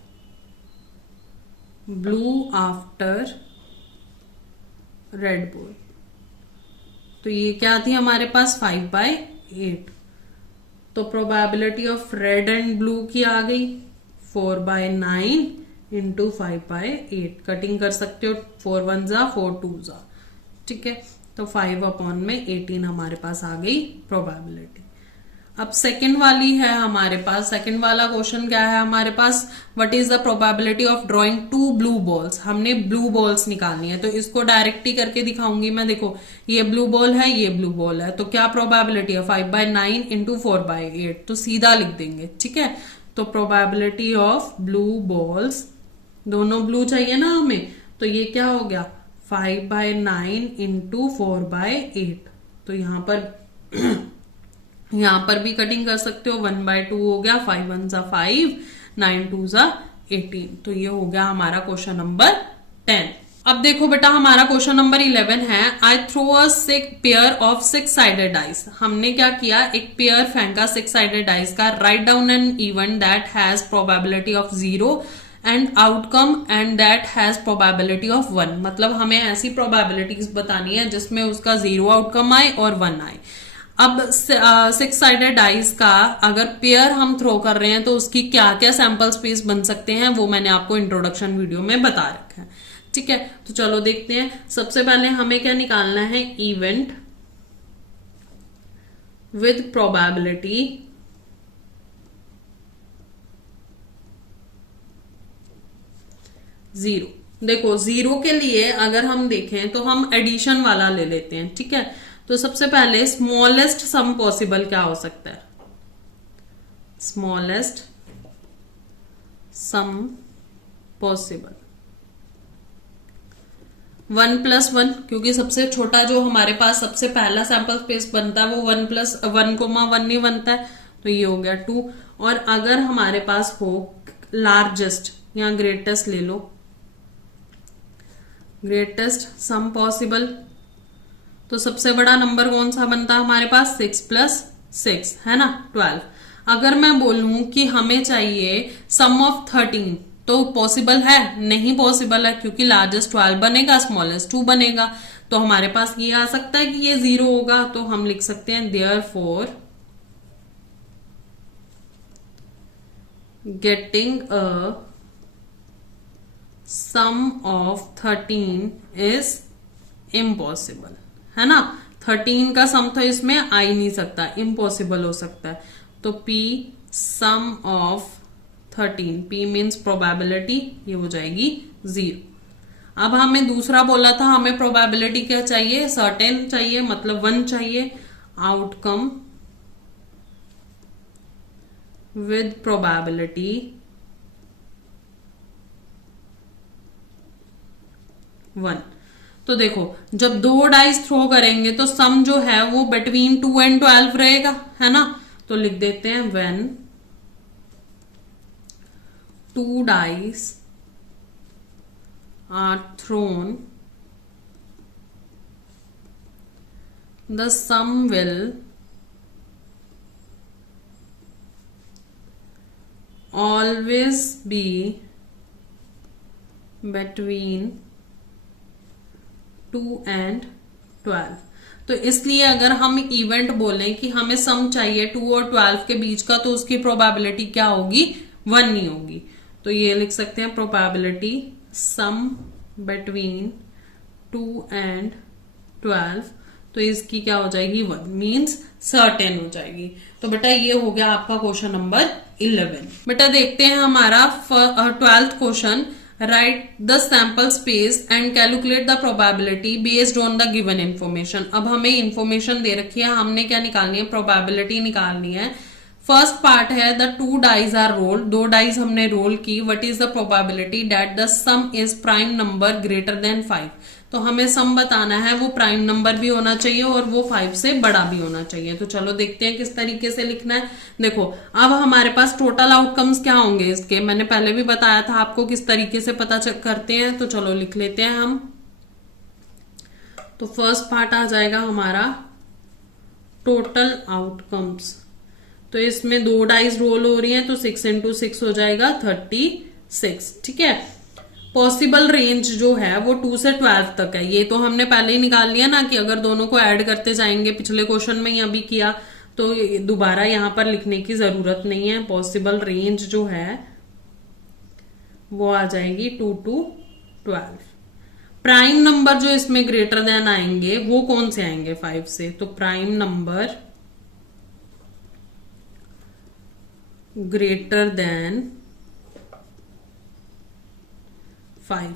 blue after red ball, तो ये क्या थी हमारे पास 5/8। तो probability of red and blue की आ गई 4/9 इंटू 5/8। कटिंग कर सकते हो, 4 1 जा 4 2 जा। ठीक है, तो 5/18 हमारे पास आ गई प्रोबेबिलिटी। अब सेकंड वाली है हमारे पास, सेकंड वाला क्वेश्चन क्या है हमारे पास, what is the probability of drawing 2 blue balls. हमने ब्लू बॉल्स निकालनी है, तो इसको डायरेक्ट ही करके दिखाऊंगी मैं। देखो ये ब्लू बॉल है, ये ब्लू बॉल है, तो क्या प्रोबेबिलिटी है 5/9 इंटू 4/8, तो सीधा लिख देंगे। ठीक है, तो प्रोबेबिलिटी ऑफ ब्लू बॉल्स, दोनों ब्लू चाहिए ना हमें, तो ये क्या हो गया 5/9 इंटू 4/8। तो यहां पर यहां पर भी कटिंग कर सकते हो, 1/2 हो गया, 5 1 जा 5, 9 2 जा 18। तो ये हो गया हमारा क्वेश्चन नंबर 10। अब देखो बेटा हमारा क्वेश्चन नंबर 11 है, I throw a pair of 6 sided dice. हमने क्या किया, एक पेयर फेंका 6 साइडेड डाइस का, write down an event that has probability of 0 and outcome and that has probability of 1। मतलब हमें ऐसी प्रोबेबिलिटीज बतानी है जिसमें उसका 0 आउटकम आए और 1 आए। अब 6 साइडेड डाइस का अगर पेयर हम थ्रो कर रहे हैं तो उसकी क्या क्या सैंपल स्पेस बन सकते हैं वो मैंने आपको इंट्रोडक्शन वीडियो में बता रखा है। ठीक है, तो चलो देखते हैं। सबसे पहले हमें क्या निकालना है, इवेंट विद प्रोबेबिलिटी जीरो। देखो 0 के लिए अगर हम देखें तो हम एडिशन वाला ले लेते हैं। ठीक है, तो सबसे पहले स्मॉलेस्ट सम पॉसिबल क्या हो सकता है, स्मॉलेस्ट सम पॉसिबल 1 + 1, क्योंकि सबसे छोटा जो हमारे पास सबसे पहला सैंपल स्पेस बनता है वो 1 + 1, नहीं बनता है, तो ये हो गया 2। और अगर हमारे पास हो लार्जेस्ट या ग्रेटेस्ट ले लो, ग्रेटेस्ट सम पॉसिबल, तो सबसे बड़ा नंबर कौन सा बनता है हमारे पास, 6 + 6 है ना, 12। अगर मैं बोलूं कि हमें चाहिए सम ऑफ 13, तो पॉसिबल है, नहीं पॉसिबल है, क्योंकि लार्जेस्ट 12 बनेगा, स्मॉलेस्ट 2 बनेगा। तो हमारे पास ये आ सकता है कि ये 0 होगा, तो हम लिख सकते हैं therefore getting a sum of 13 is impossible, है ना। 13 का सम तो इसमें आ ही नहीं सकता, इम्पॉसिबल हो सकता है। तो P sum of 13, P means probability, ये हो जाएगी 0। अब हमें दूसरा बोला था, हमें प्रोबेबिलिटी क्या चाहिए, सर्टेन चाहिए, मतलब 1 चाहिए, आउटकम विद प्रोबेबिलिटी 1। तो देखो जब 2 डाइस थ्रो करेंगे तो सम जो है वो बिटवीन 2 and 12 रहेगा, है ना। तो लिख देते हैं when 2 dice are thrown, the sum will always be between 2 and 12। तो इसलिए अगर हम इवेंट बोलें कि हमें सम चाहिए 2 और 12 के बीच का, तो उसकी प्रोबेबिलिटी क्या होगी? 1 नहीं होगी। तो ये लिख सकते हैं प्रोबेबिलिटी सम बिटवीन 2 एंड 12, तो इसकी क्या हो जाएगी? 1, मीन्स सर्टेन हो जाएगी। तो बेटा ये हो गया आपका क्वेश्चन नंबर 11। बेटा देखते हैं हमारा 12th question. Right the sample space and calculate the probability based on the given information. अब हमें इन्फॉर्मेशन दे रखी है, हमने क्या निकालनी है? प्रोबेबिलिटी निकालनी है। फर्स्ट पार्ट है the 2 dies are roll, 2 dies हमने रोल की। What is the probability that the sum is prime number greater than 5। तो हमें सम बताना है, वो प्राइम नंबर भी होना चाहिए और वो 5 से बड़ा भी होना चाहिए। तो चलो देखते हैं किस तरीके से लिखना है। देखो अब हमारे पास टोटल आउटकम्स क्या होंगे इसके, मैंने पहले भी बताया था आपको किस तरीके से पता करते हैं। तो चलो लिख लेते हैं हम। तो फर्स्ट पार्ट आ जाएगा हमारा टोटल आउटकम्स। तो इसमें 2 डाइस रोल हो रही हैं, तो 6 into 6 हो जाएगा 36। ठीक है। पॉसिबल रेंज जो है वो 2 से 12 तक है। ये तो हमने पहले ही निकाल लिया ना कि अगर दोनों को ऐड करते जाएंगे, पिछले क्वेश्चन में ही अभी किया, तो दोबारा यहां पर लिखने की जरूरत नहीं है। पॉसिबल रेंज जो है वो आ जाएगी 2 to 12। प्राइम नंबर जो इसमें ग्रेटर देन आएंगे वो कौन से आएंगे? 5 से। तो प्राइम नंबर ग्रेटर देन 5।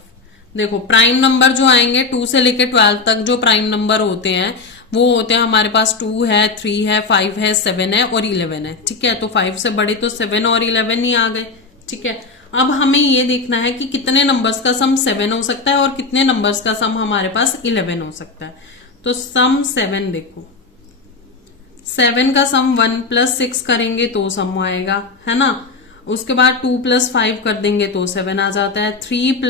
देखो प्राइम नंबर जो आएंगे 2 से लेके 12 तक जो प्राइम नंबर होते हैं वो होते हैं हमारे पास 2 है, 3 है, 5 है, 7 है और 11 है। ठीक है। तो 5 से बड़े तो 7 और 11 ही आ गए। ठीक है। अब हमें ये देखना है कि कितने नंबर्स का सम 7 हो सकता है और कितने नंबर्स का सम हमारे पास 11 हो सकता है। तो सम 7 देखो, 7 का सम 1 + 6 करेंगे तो सम आएगा, है ना। उसके बाद 2 + 5 कर देंगे तो 7 आ जाता है। 3 +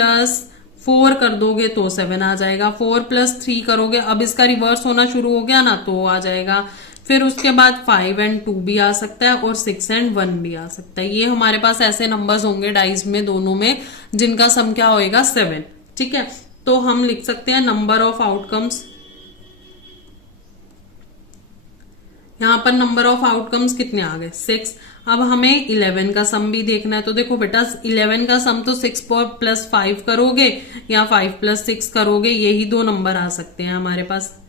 4 कर दोगे तो 7 आ जाएगा। 4 + 3 करोगे, अब इसका रिवर्स होना शुरू हो गया ना, तो आ जाएगा। फिर उसके बाद 5 and 2 भी आ सकता है और 6 and 1 भी आ सकता है। ये हमारे पास ऐसे नंबर्स होंगे डाइस में दोनों में जिनका सम क्या होएगा? 7। ठीक है। तो हम लिख सकते हैं नंबर ऑफ आउटकम्स। यहां पर नंबर ऑफ आउटकम्स कितने आ गए? 6। अब हमें 11 का सम भी देखना है। तो देखो बेटा 11 का सम तो 6 + 5 करोगे या 5 + 6 करोगे, यही 2 नंबर आ सकते हैं हमारे पास,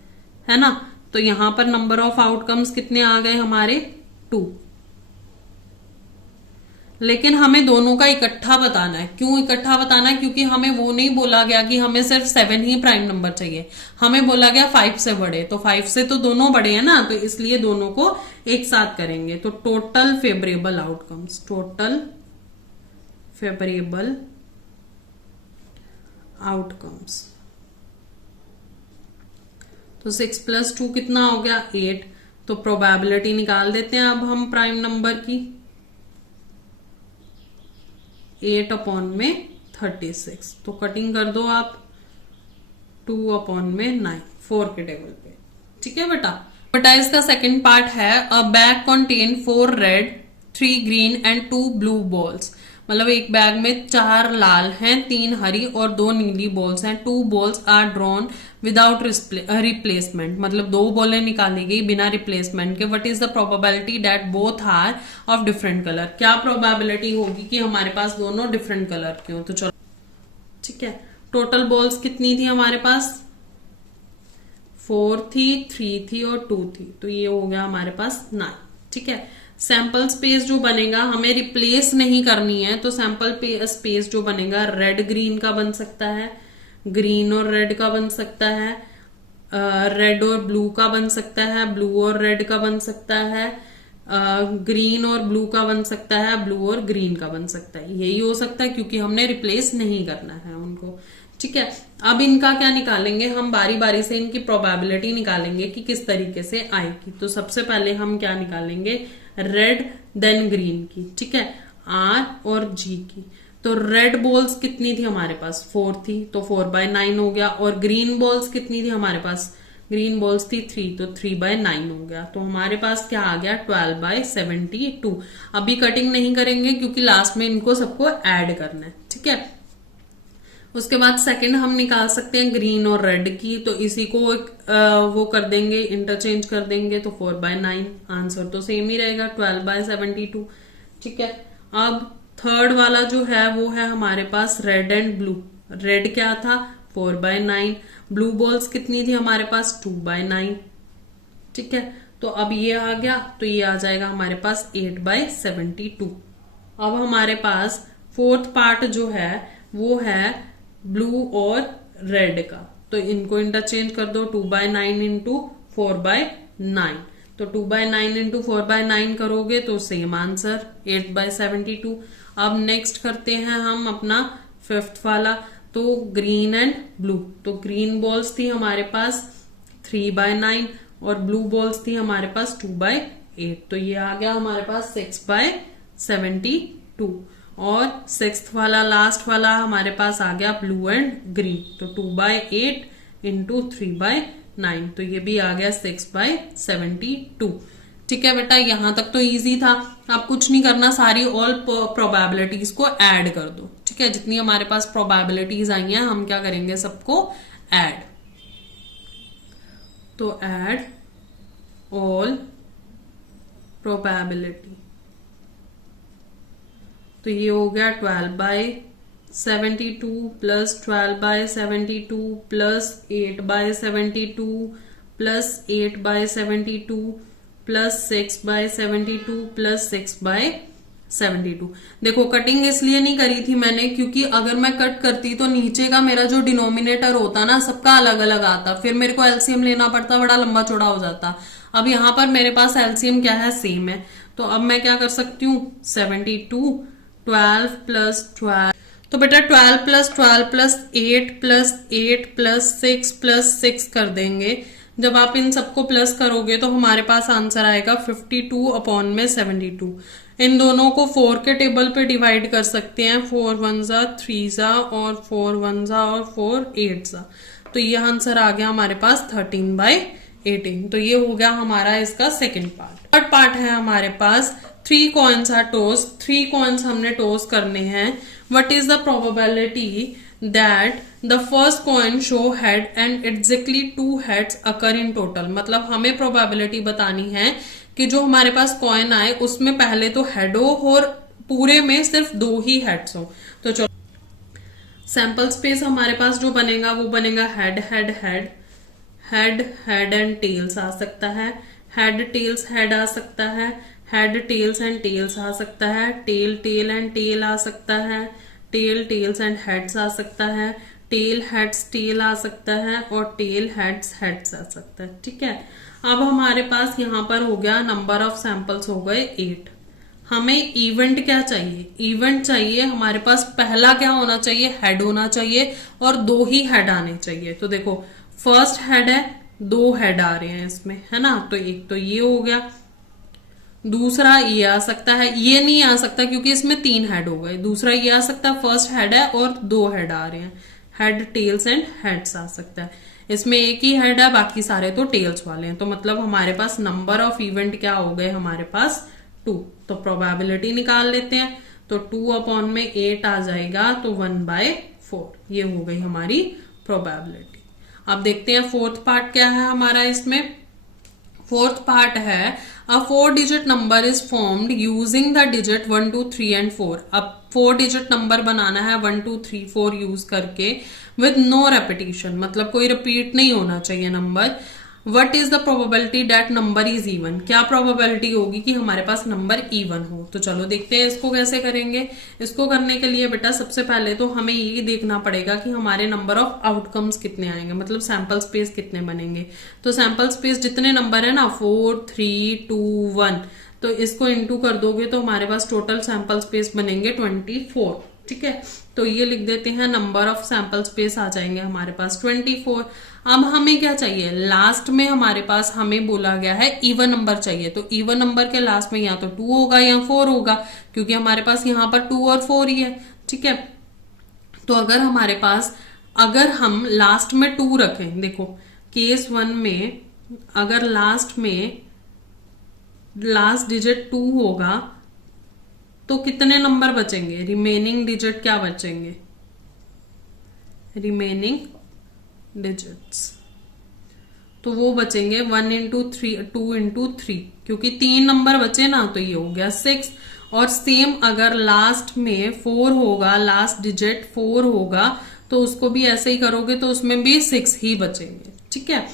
है ना। तो यहां पर नंबर ऑफ आउटकम्स कितने आ गए हमारे? 2। लेकिन हमें दोनों का इकट्ठा बताना है। क्यों इकट्ठा बताना है? क्योंकि हमें वो नहीं बोला गया कि हमें सिर्फ 7 ही प्राइम नंबर चाहिए, हमें बोला गया 5 से बड़े। तो 5 से तो दोनों बड़े हैं ना, तो इसलिए दोनों को एक साथ करेंगे। तो total favourable outcomes, total favourable outcomes. तो 6 + 2 कितना हो गया? 8। तो प्रोबेबिलिटी निकाल देते हैं अब हम प्राइम नंबर की। 8/36। तो कटिंग कर दो आप, 2/9, 4 के टेबल पे। ठीक है बेटा इसका सेकंड पार्ट है अ bag contain 4 red, 3 green and 2 blue balls. मतलब एक बैग में 4 लाल हैं, 3 हरी और 2 नीली बॉल्स हैं। 2 balls are drawn without replacement, मतलब 2 बॉलें निकाली गई बिना रिप्लेसमेंट के। What is the probability that both are of different colour. क्या प्रोबेबिलिटी होगी कि हमारे पास दोनों डिफरेंट कलर के हो। तो चलो ठीक है। टोटल बॉल्स कितनी थी हमारे पास? 4 थी, 3 थी और 2 थी। तो ये हो गया हमारे पास 9। ठीक है। सैंपल स्पेस जो बनेगा हमें रिप्लेस नहीं करनी है, तो सैंपल स्पेस जो बनेगा रेड ग्रीन का बन सकता है, ग्रीन और रेड का बन सकता है, रेड और ब्लू का बन सकता है, ब्लू और रेड का बन सकता है, ग्रीन और ब्लू का बन सकता है, ब्लू और ग्रीन का बन सकता है। यही हो सकता है क्योंकि हमने रिप्लेस नहीं करना है उनको। ठीक है। अब इनका क्या निकालेंगे हम? बारी बारी से इनकी प्रोबेबिलिटी निकालेंगे कि किस तरीके से आएगी। तो सबसे पहले हम क्या निकालेंगे? रेड देन ग्रीन की। ठीक है। आर और जी की। तो रेड बॉल्स कितनी थी हमारे पास, 4 थी, तो 4/9 हो गया। और ग्रीन बॉल्स कितनी थी हमारे पास, ग्रीन बॉल्स थी 3, तो 3/9 हो गया। तो हमारे पास क्या आ गया, 12/72। अभी कटिंग नहीं करेंगे क्योंकि लास्ट में इनको सबको ऐड करना है, ठीक है। उसके बाद सेकंड हम निकाल सकते हैं ग्रीन और रेड की, तो इसी को वो कर देंगे, इंटरचेंज कर देंगे, तो 4/9। आंसर तो सेम ही रहेगा, 12/72, ठीक है। अब थर्ड वाला जो है वो है हमारे पास रेड एंड ब्लू। रेड क्या था, 4/9। ब्लू बॉल्स कितनी थी हमारे पास, 2/9, ठीक है। तो अब ये आ गया, तो ये आ जाएगा हमारे पास 8/72। अब हमारे पास फोर्थ पार्ट जो है वो है ब्लू और रेड का, तो इनको इंटरचेंज कर दो, 2/9 इंटू 4/9। तो 2/9 इंटू 4/9 करोगे तो सेम आंसर 8/72। अब नेक्स्ट करते हैं हम अपना फिफ्थ वाला, तो ग्रीन एंड ब्लू। तो ग्रीन बॉल्स थी हमारे पास 3/9 और ब्लू बॉल्स थी हमारे पास 2/8, तो ये आ गया हमारे पास 6/72। और सिक्स्थ वाला लास्ट वाला हमारे पास आ गया ब्लू एंड ग्रीन, तो 2/8 इंटू 3/9, तो ये भी आ गया 6/72। ठीक है बेटा, यहां तक तो इजी था। आप कुछ नहीं करना, सारी ऑल प्रोबेबिलिटीज को ऐड कर दो, ठीक है। जितनी हमारे पास प्रोबेबिलिटीज आई हैं हम क्या करेंगे, सबको ऐड। तो ऐड ऑल प्रोबेबिलिटी, तो ये हो गया 12/72 plus 12/72 plus 8/72 plus 8/72 plus 6/72 plus 6/72। देखो कटिंग इसलिए नहीं करी थी मैंने क्योंकि अगर मैं कट करती तो नीचे का मेरा जो डिनोमिनेटर होता ना सबका अलग अलग आता, फिर मेरे को एलसीएम लेना पड़ता, बड़ा लंबा चौड़ा हो जाता। अब यहाँ पर मेरे पास एलसीएम क्या है, सेम है। तो अब मैं क्या कर सकती हूँ, 72 12 प्लस 12, तो बेटा 12 plus 12 plus 8 plus 8 plus 6 plus 6 कर देंगे। जब आप इन सबको प्लस करोगे तो हमारे पास आंसर आएगा 52/72। इन दोनों को 4 के टेबल पे डिवाइड कर सकते हैं, 4 1 जा 3 जा और 4 1 जा और 4 8 जा, तो ये आंसर आ गया हमारे पास 13/18। तो ये हो गया हमारा इसका सेकेंड पार्ट। थर्ड पार्ट है हमारे पास 3 कॉइन्स आर टॉस। 3 कॉइन्स हमने टॉस करने हैं। What is the probability that the first coin show head and exactly 2 heads occur in total. मतलब हमें प्रोबेबिलिटी बतानी है कि जो हमारे पास कॉइन आए उसमें पहले तो हेड हो और पूरे में सिर्फ 2 ही हेड्स हो। तो चलो सैंपल स्पेस हमारे पास जो बनेगा वो बनेगा head head head head head and tails आ सकता है, हेड टेल्स हेड आ सकता है, हेड टेल्स एंड टेल्स आ सकता है, टेल टेल एंड टेल आ सकता है, टेल टेल्स एंड हेड्स आ सकता है, टेल हेड्स टेल आ सकता है और टेल हेड्स हेड्स आ सकता है। ठीक है, अब हमारे पास यहाँ पर हो गया नंबर ऑफ सैंपल्स हो गए 8। हमें इवेंट क्या चाहिए, इवेंट चाहिए हमारे पास पहला क्या होना चाहिए, हेड होना चाहिए और 2 ही हेड आने चाहिए। तो देखो फर्स्ट हेड है, 2 हेड आ रहे हैं इसमें, है ना। तो एक तो ये हो गया, दूसरा ये आ सकता है, ये नहीं आ सकता क्योंकि इसमें 3 हेड हो गए। दूसरा ये आ सकता है, फर्स्ट हेड है और 2 हेड आ रहे हैं, हेड टेल्स एंड हेड्स आ सकता है। इसमें एक ही हेड है, बाकी सारे तो टेल्स वाले हैं। तो मतलब हमारे पास नंबर ऑफ इवेंट क्या हो गए हमारे पास 2। तो प्रोबेबिलिटी निकाल लेते हैं, तो 2/8 आ जाएगा, तो 1/4 ये हो गई हमारी प्रोबेबिलिटी। अब देखते हैं फोर्थ पार्ट क्या है हमारा इसमें। फोर्थ पार्ट है अ 4 digit number is formed using the digit 1 2 3 and 4। अब 4 डिजिट नंबर बनाना है 1 2 3 4 यूज करके विद नो रेपिटेशन, मतलब कोई रिपीट नहीं होना चाहिए number. What is the probability that number is even, क्या प्रोबेबिलिटी होगी कि हमारे पास नंबर इवन हो। तो चलो देखते हैं इसको कैसे करेंगे। इसको करने के लिए बेटा सबसे पहले तो हमें ये देखना पड़ेगा कि हमारे नंबर ऑफ आउटकम्स कितने आएंगे, मतलब सैंपल स्पेस कितने बनेंगे। तो सैंपल स्पेस जितने नंबर है ना 4 3 2 1, तो इसको इंटू कर दोगे तो हमारे पास टोटल सैंपल स्पेस बनेंगे 24। ठीक है, तो ये लिख देते हैं, नंबर ऑफ सैंपल स्पेस आ जाएंगे हमारे पास 24। अब हमें क्या चाहिए, लास्ट में हमारे पास हमें बोला गया है इवन नंबर चाहिए। तो इवन नंबर के लास्ट में या तो 2 होगा या 4 होगा, क्योंकि हमारे पास यहाँ पर 2 और 4 ही है। ठीक है। तो अगर हमारे पास, अगर हम लास्ट में 2 रखें, देखो केस 1 में अगर लास्ट डिजिट 2 होगा तो कितने नंबर बचेंगे, रिमेनिंग डिजिट क्या बचेंगे, रिमेनिंग डिजिट्स तो वो बचेंगे 1 इंटू 3, 2 इंटू 3, क्योंकि 3 नंबर बचे ना, तो ये हो गया 6। और सेम अगर लास्ट में 4 होगा, लास्ट डिजिट 4 होगा, तो उसको भी ऐसे ही करोगे तो उसमें भी 6 ही बचेंगे। ठीक है,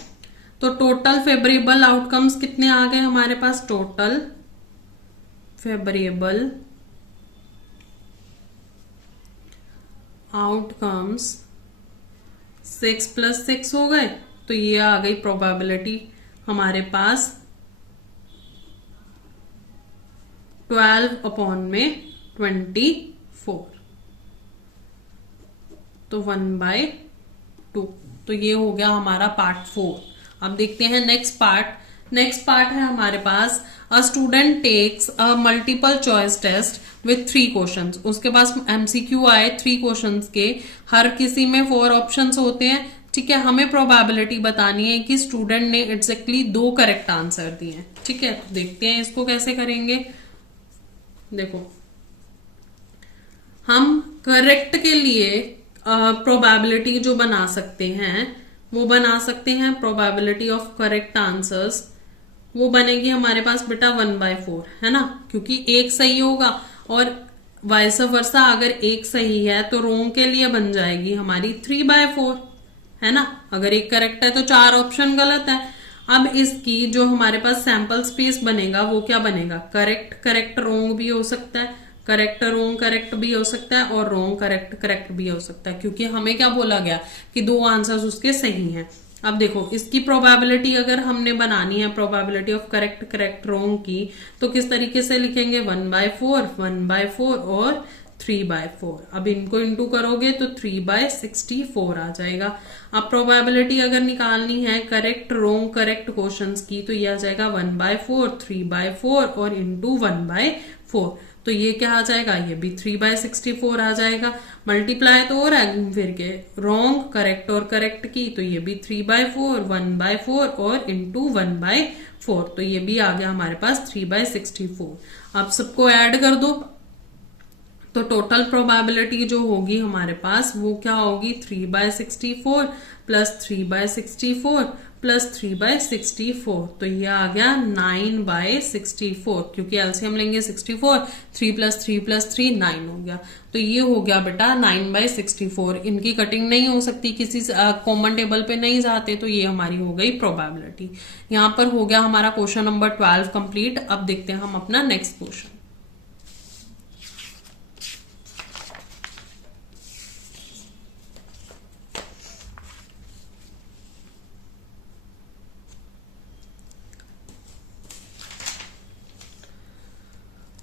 तो टोटल फेवरेबल आउटकम्स कितने आ गए हमारे पास, टोटल फेवरेबल आउटकम्स 6 + 6 हो गए। तो ये आ गई प्रोबेबिलिटी हमारे पास 12/24, तो 1/2। तो ये हो गया हमारा पार्ट 4। अब देखते हैं नेक्स्ट पार्ट। नेक्स्ट पार्ट है हमारे पास, a student takes a multiple choice test with 3 questions. उसके पास एमसीक्यू आए 3 क्वेश्चंस के, हर किसी में 4 ऑप्शंस होते हैं। ठीक है, हमें प्रोबेबिलिटी बतानी है कि स्टूडेंट ने एग्जैक्टली 2 करेक्ट आंसर दिए हैं। ठीक है, तो देखते हैं इसको कैसे करेंगे। देखो, हम करेक्ट के लिए प्रोबेबिलिटी जो बना सकते हैं वो बना सकते हैं, प्रोबेबिलिटी ऑफ करेक्ट आंसर्स वो बनेगी हमारे पास बेटा 1/4, है ना, क्योंकि एक सही होगा और वाइस वर्सा, अगर एक सही है तो रोंग के लिए बन जाएगी हमारी 3/4, है ना। अगर एक करेक्ट है तो 4 ऑप्शन गलत है। अब इसकी जो हमारे पास सैंपल स्पेस बनेगा वो क्या बनेगा, करेक्ट करेक्ट रोंग भी हो सकता है, करेक्ट रोंग करेक्ट भी हो सकता है, और रोंग करेक्ट करेक्ट भी हो सकता है, क्योंकि हमें क्या बोला गया कि 2 आंसर्स उसके सही हैं। अब देखो, इसकी प्रोबेबिलिटी अगर हमने बनानी है, प्रोबेबिलिटी ऑफ करेक्ट करेक्ट रोंग की, तो किस तरीके से लिखेंगे, 1/4, 1/4 और 3/4। अब इनको इंटू करोगे तो 3/64 आ जाएगा। अब प्रोबेबिलिटी अगर निकालनी है करेक्ट रोंग करेक्ट क्वेश्चंस की, तो ये आ जाएगा 1/4, 3/4 और इंटू 1/4। तो ये क्या आ जाएगा, ये भी 3/64 आ जाएगा। मल्टीप्लाई तो हो रहा है घूम फिर के, रोंग करेक्ट और करेक्ट की, तो ये भी 3/4, 1/4 और इंटू 1/4। तो ये भी आ गया हमारे पास 3/64। अब सबको ऐड कर दो, तो टोटल प्रोबेबिलिटी जो होगी हमारे पास वो क्या होगी, 3/64 प्लस 3/64 प्लस 3/64। तो ये आ गया 9/64, क्योंकि एलसीएम लेंगे 64, 3 + 3 + 3 9 हो गया। तो ये हो गया बेटा 9/64। इनकी कटिंग नहीं हो सकती, किसी कॉमन टेबल पे नहीं जाते, तो ये हमारी हो गई प्रोबेबिलिटी। यहाँ पर हो गया हमारा क्वेश्चन नंबर 12 कंप्लीट। अब देखते हैं हम अपना नेक्स्ट क्वेश्चन।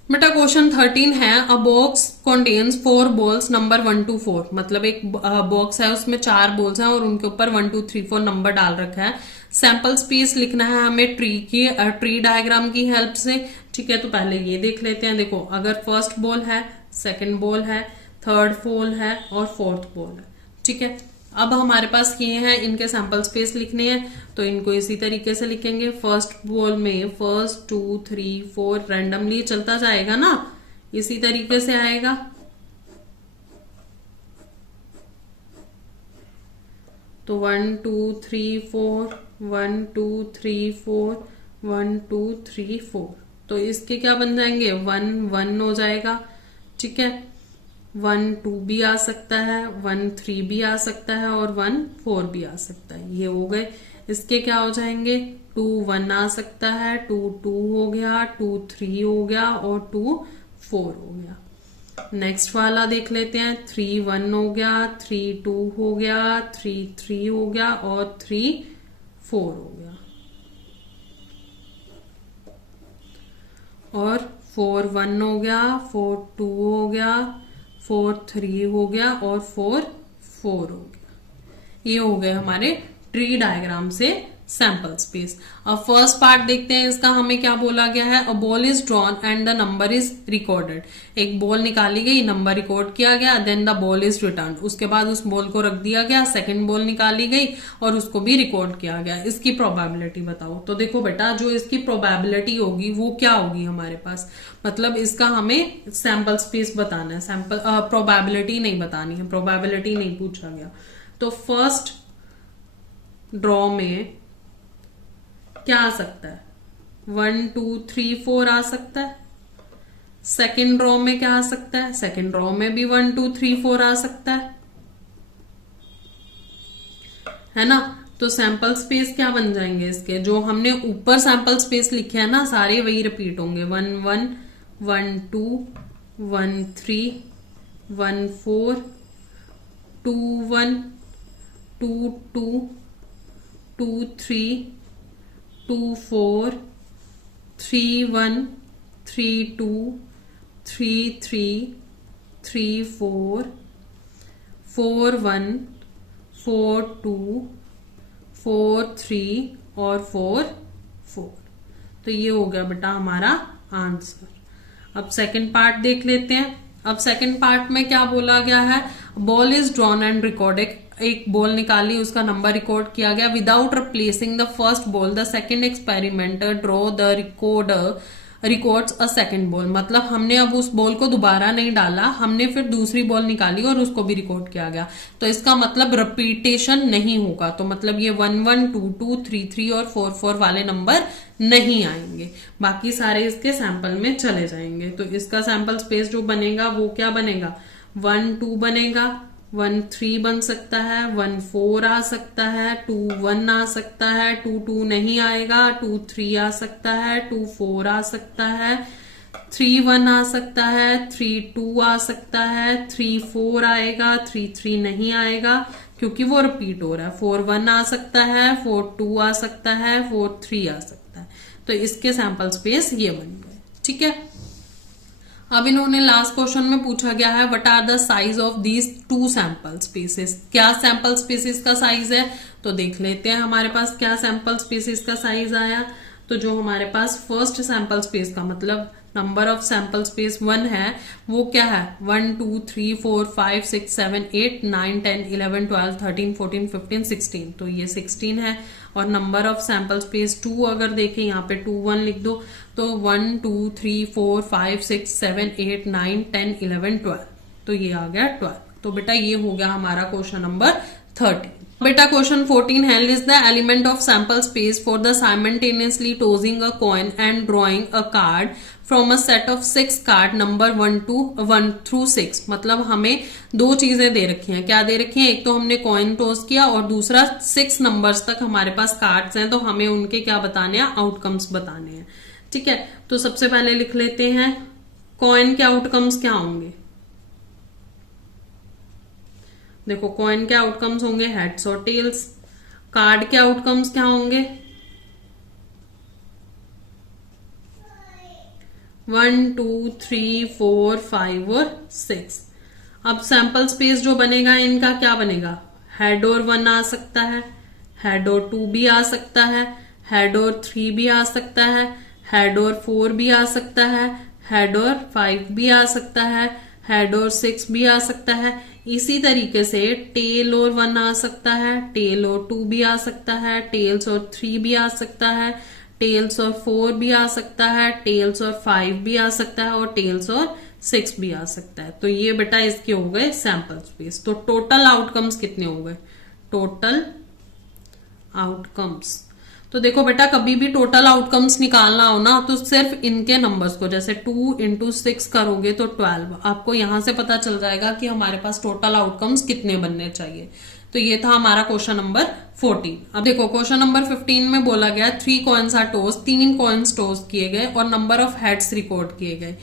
बेटा क्वेश्चन 13 है, अ box contains 4 balls number 1 to 4। मतलब एक बॉक्स है, उसमें 4 बॉल्स हैं और उनके ऊपर 1 2 3 4 नंबर डाल रखा है। सैंपल स्पेस लिखना है हमें ट्री डायग्राम की हेल्प से। ठीक है, तो पहले ये देख लेते हैं। देखो, अगर फर्स्ट बॉल है, सेकंड बॉल है, थर्ड बॉल है और फोर्थ बॉल है। ठीक है, अब हमारे पास ये हैं, इनके सैंपल स्पेस लिखने हैं, तो इनको इसी तरीके से लिखेंगे। फर्स्ट बॉल में 1 2 3 4 रैंडमली चलता जाएगा ना, इसी तरीके से आएगा। तो 1 2 3 4 1 2 3 4 1 2 3 4, तो इसके क्या बन जाएंगे, 1 1 हो जाएगा। ठीक है, 1 2 भी आ सकता है, 1 3 भी आ सकता है और 1 4 भी आ सकता है। ये हो गए। इसके क्या हो जाएंगे, 2 1 आ सकता है, 2 2 हो गया, 2 3 हो गया और 2 4 हो गया। नेक्स्ट वाला देख लेते हैं। 3 1 हो गया, 3 2 हो गया, 3 3 हो गया और 3 4 हो गया, और 4 1 हो गया, 4 2 हो गया, 4 3 हो गया और 4 4 हो गया। ये हो गए हमारे ट्री डायग्राम से सैंपल स्पेस। अब फर्स्ट पार्ट देखते हैं इसका, हमें क्या बोला गया है, a ball is drawn and the number is recorded. एक बॉल निकाली गई, नंबर रिकॉर्ड किया गया, then the ball is return. उसके बाद उस बॉल को रख दिया गया, सेकंड बॉल निकाली गई और उसको भी रिकॉर्ड किया गया। इसकी प्रोबेबिलिटी बताओ। तो देखो बेटा, जो इसकी प्रोबेबिलिटी होगी वो क्या होगी हमारे पास, मतलब इसका हमें सैंपल स्पेस बताना है, सैंपल प्रोबेबिलिटी नहीं बतानी है, प्रोबेबिलिटी नहीं पूछा गया। तो फर्स्ट ड्रॉ में क्या आ सकता है, 1 2 3 4 आ सकता है। सेकेंड रो में क्या आ सकता है, सेकेंड रो में भी 1 2 3 4 आ सकता है ना। तो सैंपल स्पेस क्या बन जाएंगे इसके, जो हमने ऊपर सैंपल स्पेस लिखे हैं ना, सारे वही रिपीट होंगे। 1 1 1 2 1 3 1 4 2 1 2 2 2 3 2 4 3 1 3 2 3 3 3 4 4 1 4 2 4 3 और 4 4। तो ये हो गया बेटा हमारा आंसर। अब सेकंड पार्ट देख लेते हैं। अब सेकंड पार्ट में क्या बोला गया है, ball is drawn and recorded. एक बॉल निकाली, उसका नंबर रिकॉर्ड किया गया। Without replacing the first ball the second experimenter draw the records a second ball. मतलब हमने अब उस बॉल को दोबारा नहीं डाला, हमने फिर दूसरी बॉल निकाली और उसको भी रिकॉर्ड किया गया। तो इसका मतलब रिपीटेशन नहीं होगा। तो मतलब ये 1 1 2 2 3 3 और 4 4 वाले नंबर नहीं आएंगे, बाकी सारे इसके सैंपल में चले जाएंगे। तो इसका सैंपल स्पेस जो बनेगा वो क्या बनेगा, 1 2 बनेगा, 1 3 बन सकता है, 1 4 आ सकता है, 2 1 आ सकता है, 2 2 नहीं आएगा, 2 3 आ सकता है, 2 4 आ सकता है, 3 1 आ सकता है, 3 2 आ सकता है, 3 4 आएगा, 3 3 नहीं आएगा क्योंकि वो रिपीट हो रहा है। 4 1 आ सकता है, 4 2 आ सकता है, 4 3 आ सकता है। तो इसके सैंपल स्पेस ये बन गए। ठीक है। अब इन्होंने लास्ट क्वेश्चन में पूछा गया है, what are the size of these 2 sample spaces. क्या सैंपल स्पेसेस का साइज है, तो देख लेते हैं हमारे पास क्या सैंपल स्पेसेस का साइज आया। तो जो हमारे पास फर्स्ट सैंपल स्पेस का मतलब नंबर ऑफ सैंपल स्पेस 1 है, वो क्या है, 1 2 3 4 5 6 7 8 9 10 11 12 13 14 15 16। तो ये 16 है। और नंबर ऑफ सैंपल स्पेस 2 अगर देखें, यहाँ पे 2 1 लिख दो, तो 1 2 3 4 5 6 7 8 9 10 11 12। तो ये आ गया 12। तो बेटा ये हो गया हमारा क्वेश्चन नंबर 13। बेटा क्वेश्चन 14 है, list the element of sample space for the simultaneously tossing a coin and drawing a card from a set of 6 card number 1 through 6। मतलब हमें 2 चीजें दे रखी हैं। क्या दे रखी हैं, एक तो हमने कॉइन टॉस किया और दूसरा 6 नंबर्स तक हमारे पास कार्ड्स हैं, तो हमें उनके क्या बताने हैं, आउटकम्स बताने हैं। ठीक है। तो सबसे पहले लिख लेते हैं कॉइन के आउटकम्स क्या होंगे। देखो कॉइन के आउटकम्स होंगे हेड्स और टेल्स। कार्ड के आउटकम्स क्या होंगे, 1 2 3 4 5 और 6। अब सैंपल स्पेस जो बनेगा इनका क्या बनेगा, हेड और 1 आ सकता है, हेड और 2 भी आ सकता है, हेड और 3 भी आ सकता है, हेड और 4 भी आ सकता है, हेड और 5 भी आ सकता है, हेड और 6 भी आ सकता है। इसी तरीके से टेल और 1 आ सकता है, टेल और 2 भी आ सकता है, टेल्स और 3 भी आ सकता है, टेल्स और 4 भी आ सकता है, टेल्स और 5 भी आ सकता है और टेल्स और 6 भी आ सकता है। तो ये बेटा इसके हो गए सैंपल स्पेस। तो टोटल आउटकम्स कितने हो गए, टोटल आउटकम्स। तो देखो बेटा कभी भी टोटल आउटकम्स निकालना हो ना, तो सिर्फ इनके नंबर्स को, जैसे 2 into 6 करोगे तो 12, आपको यहां से पता चल जाएगा कि हमारे पास टोटल आउटकम्स कितने बनने चाहिए। तो ये था हमारा क्वेश्चन नंबर 14। अब देखो क्वेश्चन नंबर 15 में बोला गया 3 coins are toss, 3 coins toss किए गए और नंबर ऑफ हेड्स रिकॉर्ड किए गए।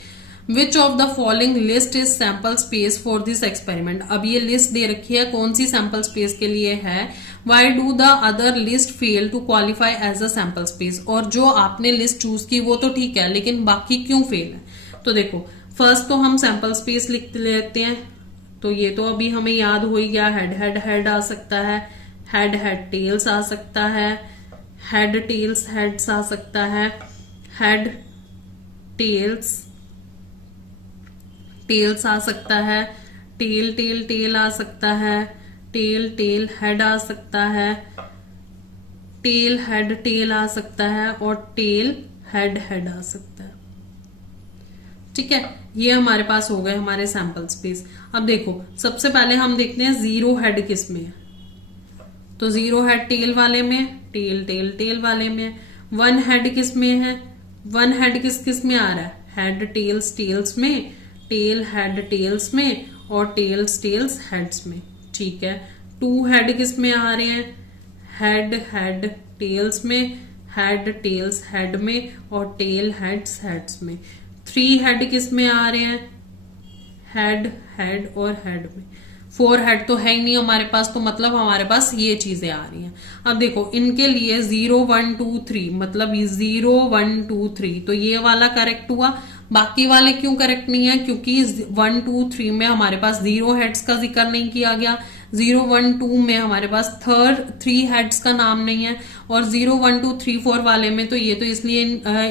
Which of the following list is sample space for this experiment. अब ये लिस्ट दे रखी है, कौन सी सैंपल स्पेस के लिए है। Why do the other list fail to qualify as a sample space. और जो आपने लिस्ट चूज की वो तो ठीक है, लेकिन बाकी क्यों फेल है। तो देखो फर्स्ट तो हम सैंपल स्पेस लिख लेते हैं। तो ये तो अभी हमें याद हो ही गया, हेड हेड हेड आ सकता है, हेड हेड टेल्स आ सकता है, हेड टेल्स हेड्स आ सकता है, हेड टेल्स टेल्स आ सकता है, टेल टेल टेल आ सकता है, टेल टेल हेड आ सकता है, टेल हेड टेल आ सकता है और टेल हेड हेड आ सकता है। ठीक है, ये हमारे पास हो गए हमारे सैंपल स्पेस। अब देखो सबसे पहले हम देखते हैं जीरो हेड किस में है। तो जीरो हेड टेल वाले में, टेल टेल टेल वाले में। वन हेड किस में है, वन हेड किस किस में आ रहा है, हेड टेल्स टेल्स में, टेल हेड टेल्स में और टेल्स टेल्स हेड्स में। ठीक है, टू हेड किस में आ रहे हैं, हेड हेड टेल्स में, हेड टेल्स हेड में और टेल हेड्स हेड्स में। थ्री हेड किस में आ रहे हैं, हेड हेड और हेड में। फोर हेड तो है ही नहीं हमारे पास, तो मतलब हमारे पास ये चीजें आ रही हैं। अब देखो इनके लिए 0 1 2 3 मतलब 0 1 2 3, तो ये वाला करेक्ट हुआ। बाकी वाले क्यों करेक्ट नहीं है, क्योंकि 1 2 3 में हमारे पास 0 हेड्स का जिक्र नहीं किया गया, 0 1 2 में हमारे पास 3 हेड्स का नाम नहीं है, और 0 1 2 3 4 वाले में तो ये तो इसलिए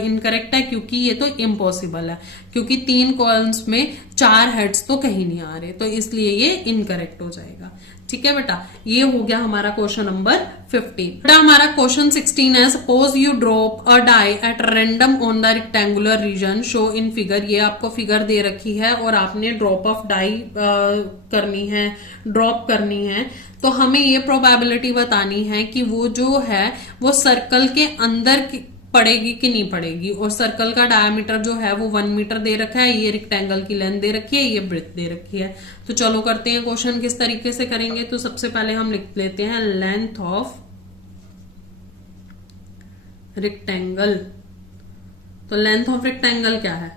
इनकरेक्ट है क्योंकि ये तो इम्पॉसिबल है, क्योंकि 3 कॉलम्स में 4 हेड्स तो कहीं नहीं आ रहे, तो इसलिए ये इनकरेक्ट हो जाएगा। ठीक है बेटा, ये हो गया हमारा क्वेश्चन नंबर 15। बेटा हमारा क्वेश्चन 16 है, suppose you drop a die at random on the rectangular region show in figure. ये आपको फिगर दे रखी है और आपने ड्रॉप ऑफ डाई करनी है, ड्रॉप करनी है। तो हमें ये प्रोबेबिलिटी बतानी है कि वो जो है वो सर्कल के अंदर पड़ेगी कि नहीं पड़ेगी, और सर्कल का डायमीटर जो है वो 1 मीटर दे रखा है, ये रेक्टेंगल की लेंथ दे रखी है, ये ब्रेथ दे रखी है। तो चलो करते हैं क्वेश्चन किस तरीके से करेंगे। तो सबसे पहले हम लिख लेते हैं लेंथ ऑफ रेक्टेंगल। तो लेंथ ऑफ रेक्टेंगल क्या है,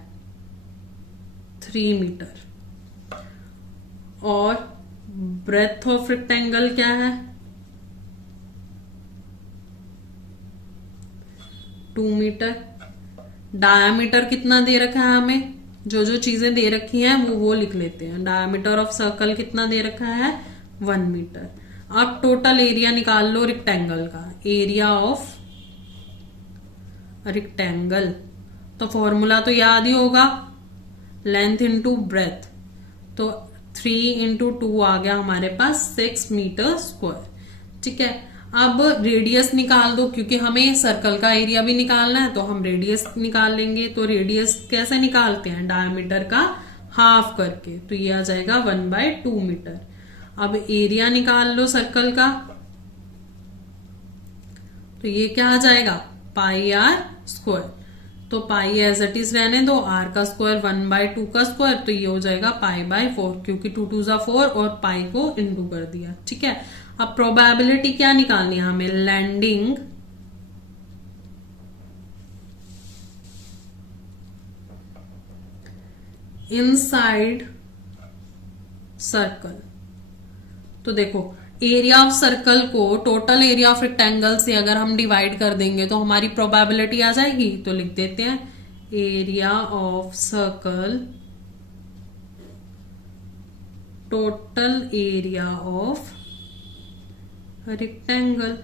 3 मीटर, और ब्रेथ ऑफ रेक्टेंगल क्या है, 2 मीटर। डायामीटर कितना दे रखा है हमें, जो जो चीजें दे रखी हैं वो लिख लेते हैं। डायामीटर ऑफ सर्कल कितना दे रखा है, 1 मीटर। अब टोटल एरिया निकाल लो रेक्टेंगल का, एरिया ऑफ रेक्टेंगल। तो फॉर्मूला तो याद ही होगा, लेंथ इंटू ब्रेथ। तो 3 इंटू 2 आ गया हमारे पास 6 मीटर स्क्वायर। ठीक है, अब रेडियस निकाल दो, क्योंकि हमें सर्कल का एरिया भी निकालना है, तो हम रेडियस निकाल लेंगे। तो रेडियस कैसे निकालते हैं, डायमीटर का हाफ करके, तो ये आ जाएगा 1/2 मीटर। अब एरिया निकाल लो सर्कल का, तो ये क्या आ जाएगा, पाई आर स्क्वायर। तो पाई एज इट इज रहने दो, आर का स्क्वायर 1/2 का स्क्वायर, तो ये हो जाएगा पाई/4, क्योंकि 2 2 जा 4 और पाई को इंटू कर दिया। ठीक है, अब प्रोबेबिलिटी क्या निकालनी है हमें, लैंडिंग इनसाइड सर्कल। तो देखो एरिया ऑफ सर्कल को टोटल एरिया ऑफ रेक्टेंगल से अगर हम डिवाइड कर देंगे तो हमारी प्रोबेबिलिटी आ जाएगी। तो लिख देते हैं area of circle total area of rectangle.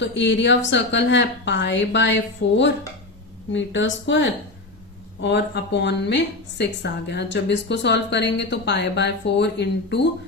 तो एरिया ऑफ सर्कल है पाई/4 मीटर स्क्वायर और अपॉन में 6 आ गया। जब इसको सॉल्व करेंगे तो पाई/4 इंटू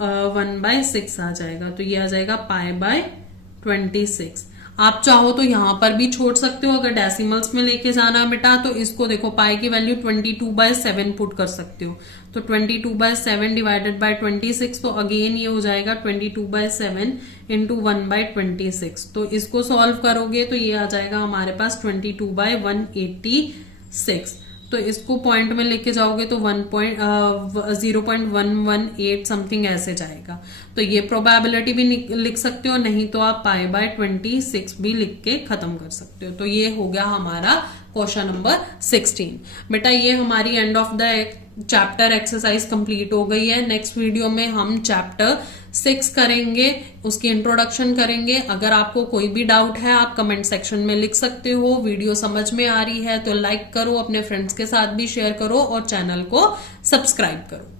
1/6 आ जाएगा, तो ये आ जाएगा पाई/26। आप चाहो तो यहां पर भी छोड़ सकते हो, अगर डेसिमल्स में लेके जाना बेटा तो इसको देखो पाई की वैल्यू 22/7 पुट कर सकते हो। तो 22/7 डिवाइडेड बाय 26, तो अगेन ये हो जाएगा 22/7 इंटू 1/26। तो इसको सॉल्व करोगे तो ये आ जाएगा हमारे पास 22/186। तो इसको पॉइंट में लेके जाओगे तो 0.118 समथिंग ऐसे जाएगा। तो ये प्रोबेबिलिटी भी लिख सकते हो, नहीं तो आप पाई/26 भी लिख के खत्म कर सकते हो। तो ये हो गया हमारा क्वेश्चन नंबर 16। बेटा ये हमारी end of the chapter exercise complete हो गई है। नेक्स्ट वीडियो में हम चैप्टर 6 करेंगे, उसकी इंट्रोडक्शन करेंगे। अगर आपको कोई भी डाउट है आप कमेंट सेक्शन में लिख सकते हो। वीडियो समझ में आ रही है तो लाइक करो, अपने फ्रेंड्स के साथ भी शेयर करो और चैनल को सब्सक्राइब करो।